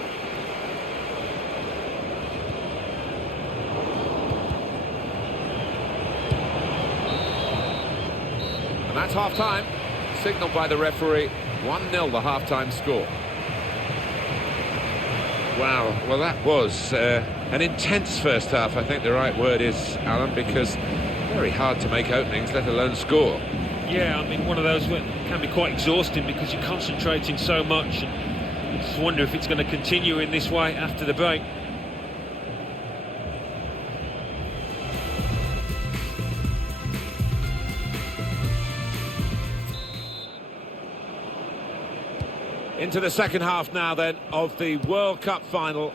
And that's half time. Signalled by the referee, 1-0 the half-time score. Wow, well that was an intense first half, I think the right word is, Alan, because very hard to make openings, let alone score. Yeah, I mean, one of those where can be quite exhausting because you're concentrating so much. And I just wonder if it's going to continue in this way after the break. Into the second half now then of the World Cup final,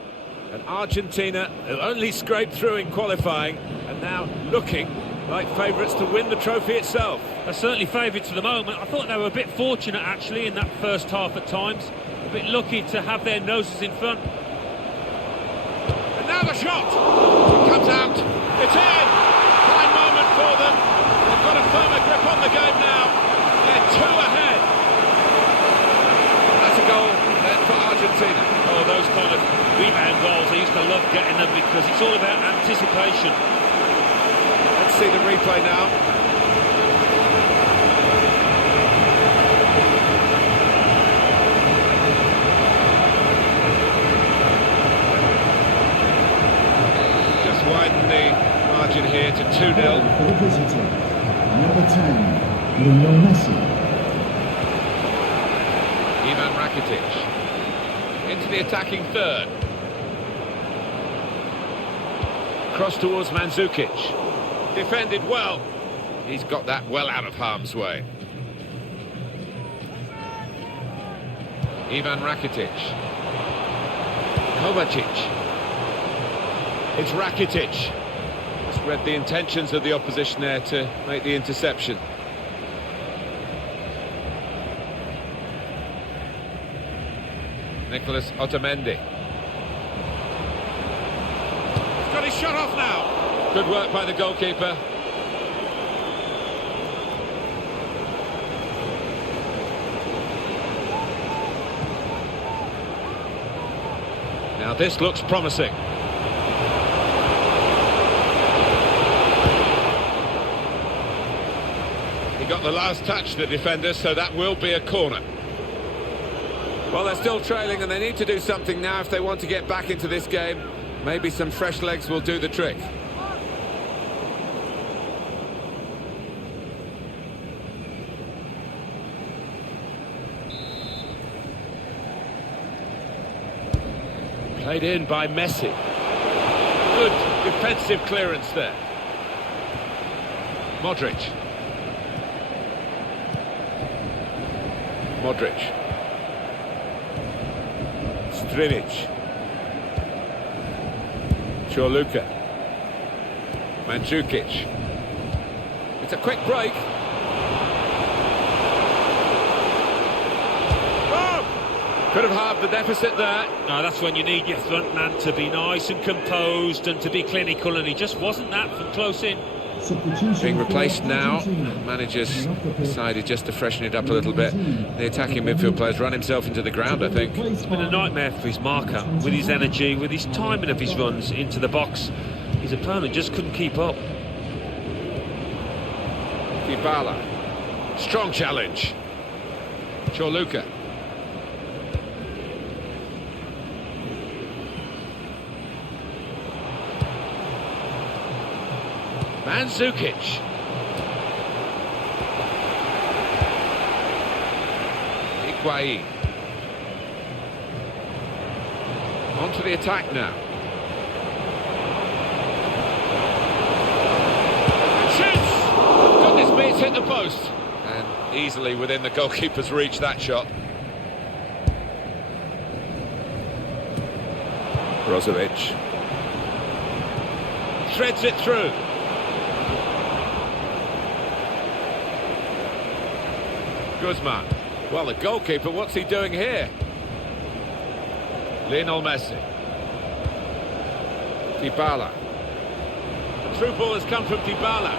and Argentina, who only scraped through in qualifying, and now looking like favourites to win the trophy itself. They're certainly favourites at the moment. I thought they were a bit fortunate actually in that first half at times, a bit lucky to have their noses in front. And now the shot! It comes out, it's in! Fine moment for them. They've got a firmer grip on the game now. They're 2 ahead. Goal then for Argentina. Oh, those kind of rebound goals, I used to love getting them because it's all about anticipation. Let's see the replay now. Just widen the margin here to 2-0. For the visitor, number 10, Lionel Messi. Into the attacking third. Cross towards Mandzukic. Defended well. He's got that well out of harm's way. Ivan Rakitic. Kovacic. It's Rakitic. Just read the intentions of the opposition there to make the interception. Nicolas Otamendi. He's got his shot off now. Good work by the goalkeeper. Now this looks promising. He got the last touch, the defender, so that will be a corner. Well, they're still trailing and they need to do something now if they want to get back into this game. Maybe some fresh legs will do the trick. Played in by Messi. Good defensive clearance there. Modric. Strinic. Chorluka. Mandzukic. It's a quick break. Oh! Could have halved the deficit there. No, that's when you need your front man to be nice and composed and to be clinical, and he just wasn't that from close in. Being replaced now. Managers decided just to freshen it up a little bit. The attacking midfield player's run himself into the ground, I think. It's been a nightmare for his marker, with his energy, with his timing of his runs into the box. His opponent just couldn't keep up. Dybala. Strong challenge. Chorluka. Mandzukic. Higuain. On to the attack now. Shoots! Goodness me, it's hit the post. And easily within the goalkeeper's reach, that shot. Brozovic. Threads it through. Guzman. Well, the goalkeeper, what's he doing here? Lionel Messi. Dybala. The through ball has come from Dybala.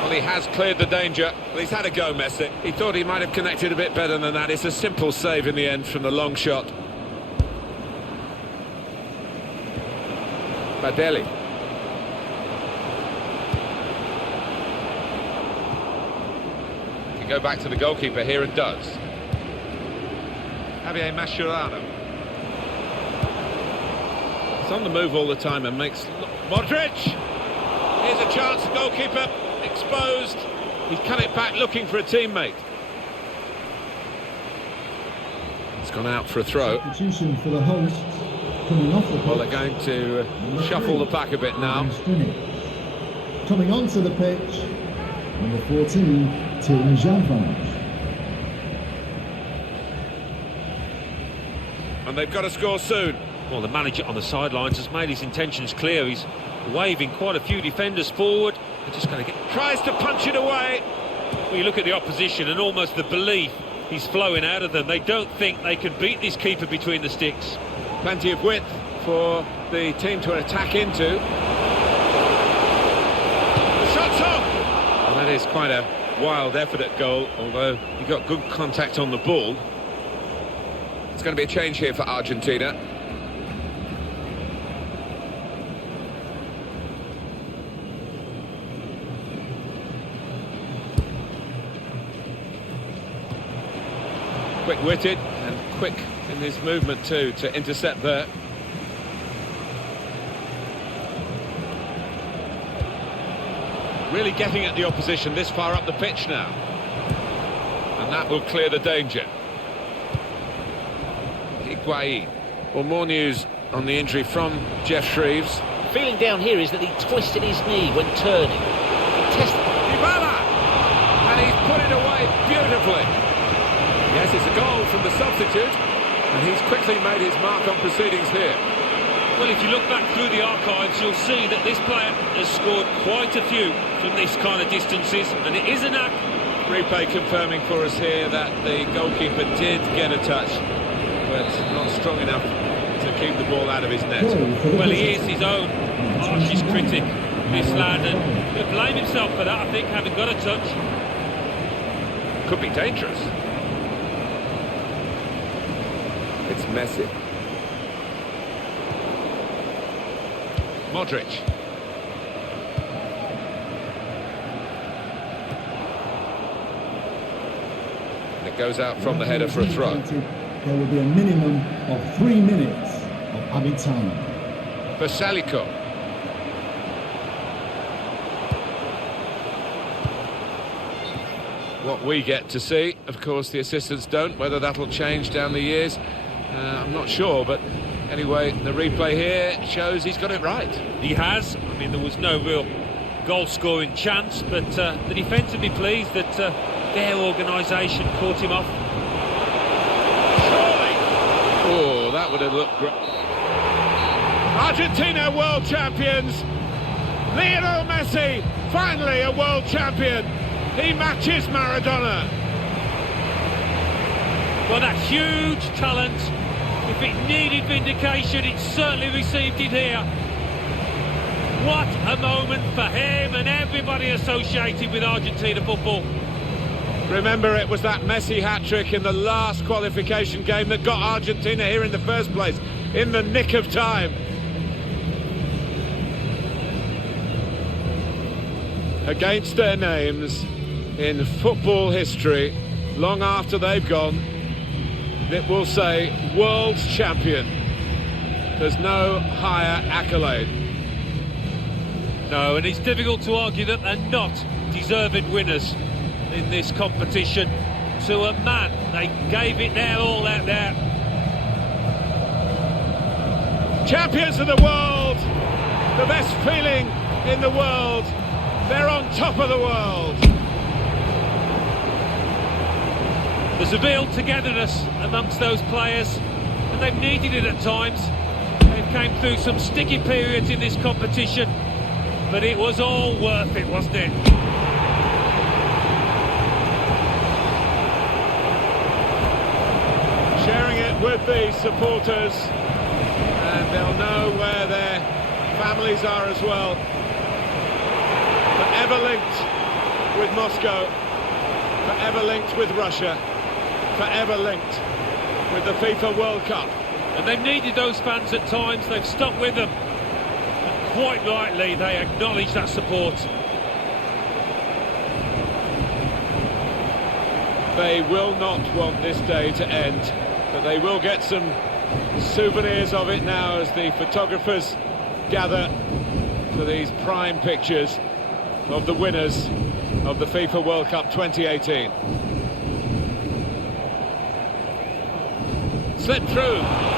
Well, he has cleared the danger. Well, he's had a go, Messi. He thought he might have connected a bit better than that. It's a simple save in the end from the long shot. You go back to the goalkeeper here and does. Javier Mascherano. He's on the move all the time and makes... Modric! Here's a chance, the goalkeeper exposed. He's cut it back looking for a teammate. It's gone out for a throw. Substitution for the hosts coming off the pitch. Well, they're going to shuffle the pack a bit now. Coming onto the pitch, number 14, Tim Janvans. And they've got to score soon. Well, the manager on the sidelines has made his intentions clear. He's waving quite a few defenders forward. They're just going to get... Tries to punch it away. Well, you look at the opposition and almost the belief is flowing out of them. They don't think they can beat this keeper between the sticks. Plenty of width for the team to attack into. The shot's off! Well, that is quite a wild effort at goal, although he got good contact on the ball. It's going to be a change here for Argentina. Quick-witted and quick in his movement too to intercept there. Really getting at the opposition this far up the pitch now. And that will clear the danger. Higuain. Well, more news on the injury from Jeff Shreves. Feeling down here is that he twisted his knee when turning. He tested... Dybala! And he's put it away beautifully. Yes, it's a goal from the substitute, and he's quickly made his mark on proceedings here. Well, if you look back through the archives, you'll see that this player has scored quite a few from this kind of distances, and it is a knack. Replay confirming for us here that the goalkeeper did get a touch, but not strong enough to keep the ball out of his net. Well, he is his own harshest critic, this lad, and he'll blame himself for that, I think, having got a touch. Could be dangerous. It's Messi. Modric. And it goes out from the header for a throw. There will be a minimum of 3 minutes of added time. For Salico. What we get to see, of course the assistants don't. Whether that'll change down the years, I'm not sure, but anyway, the replay here shows he's got it right. He has. I mean, there was no real goal-scoring chance, but the defence would be pleased that their organisation caught him off. Surely! Oh, that would have looked great. Argentina world champions! Lionel Messi, finally a world champion! He matches Maradona. Well, that huge talent, if it needed vindication, it certainly received it here. What a moment for him and everybody associated with Argentina football. Remember, it was that Messi hat-trick in the last qualification game that got Argentina here in the first place, in the nick of time. Against their names in football history, long after they've gone, it will say world champion. There's no higher accolade. No, and it's difficult to argue that they're not deserving winners in this competition. To a man, they gave it their all out there. Champions of the world, the best feeling in the world. They're on top of the world. There's a real togetherness amongst those players, and they've needed it at times. They've came through some sticky periods in this competition, but it was all worth it, wasn't it? Sharing it with the supporters, and they'll know where their families are as well. Forever linked with Moscow, forever linked with Russia, forever linked with the FIFA World Cup. And they've needed those fans at times, they've stuck with them. And quite rightly, they acknowledge that support. They will not want this day to end, but they will get some souvenirs of it now as the photographers gather for these prime pictures of the winners of the FIFA World Cup 2018. Slipped through.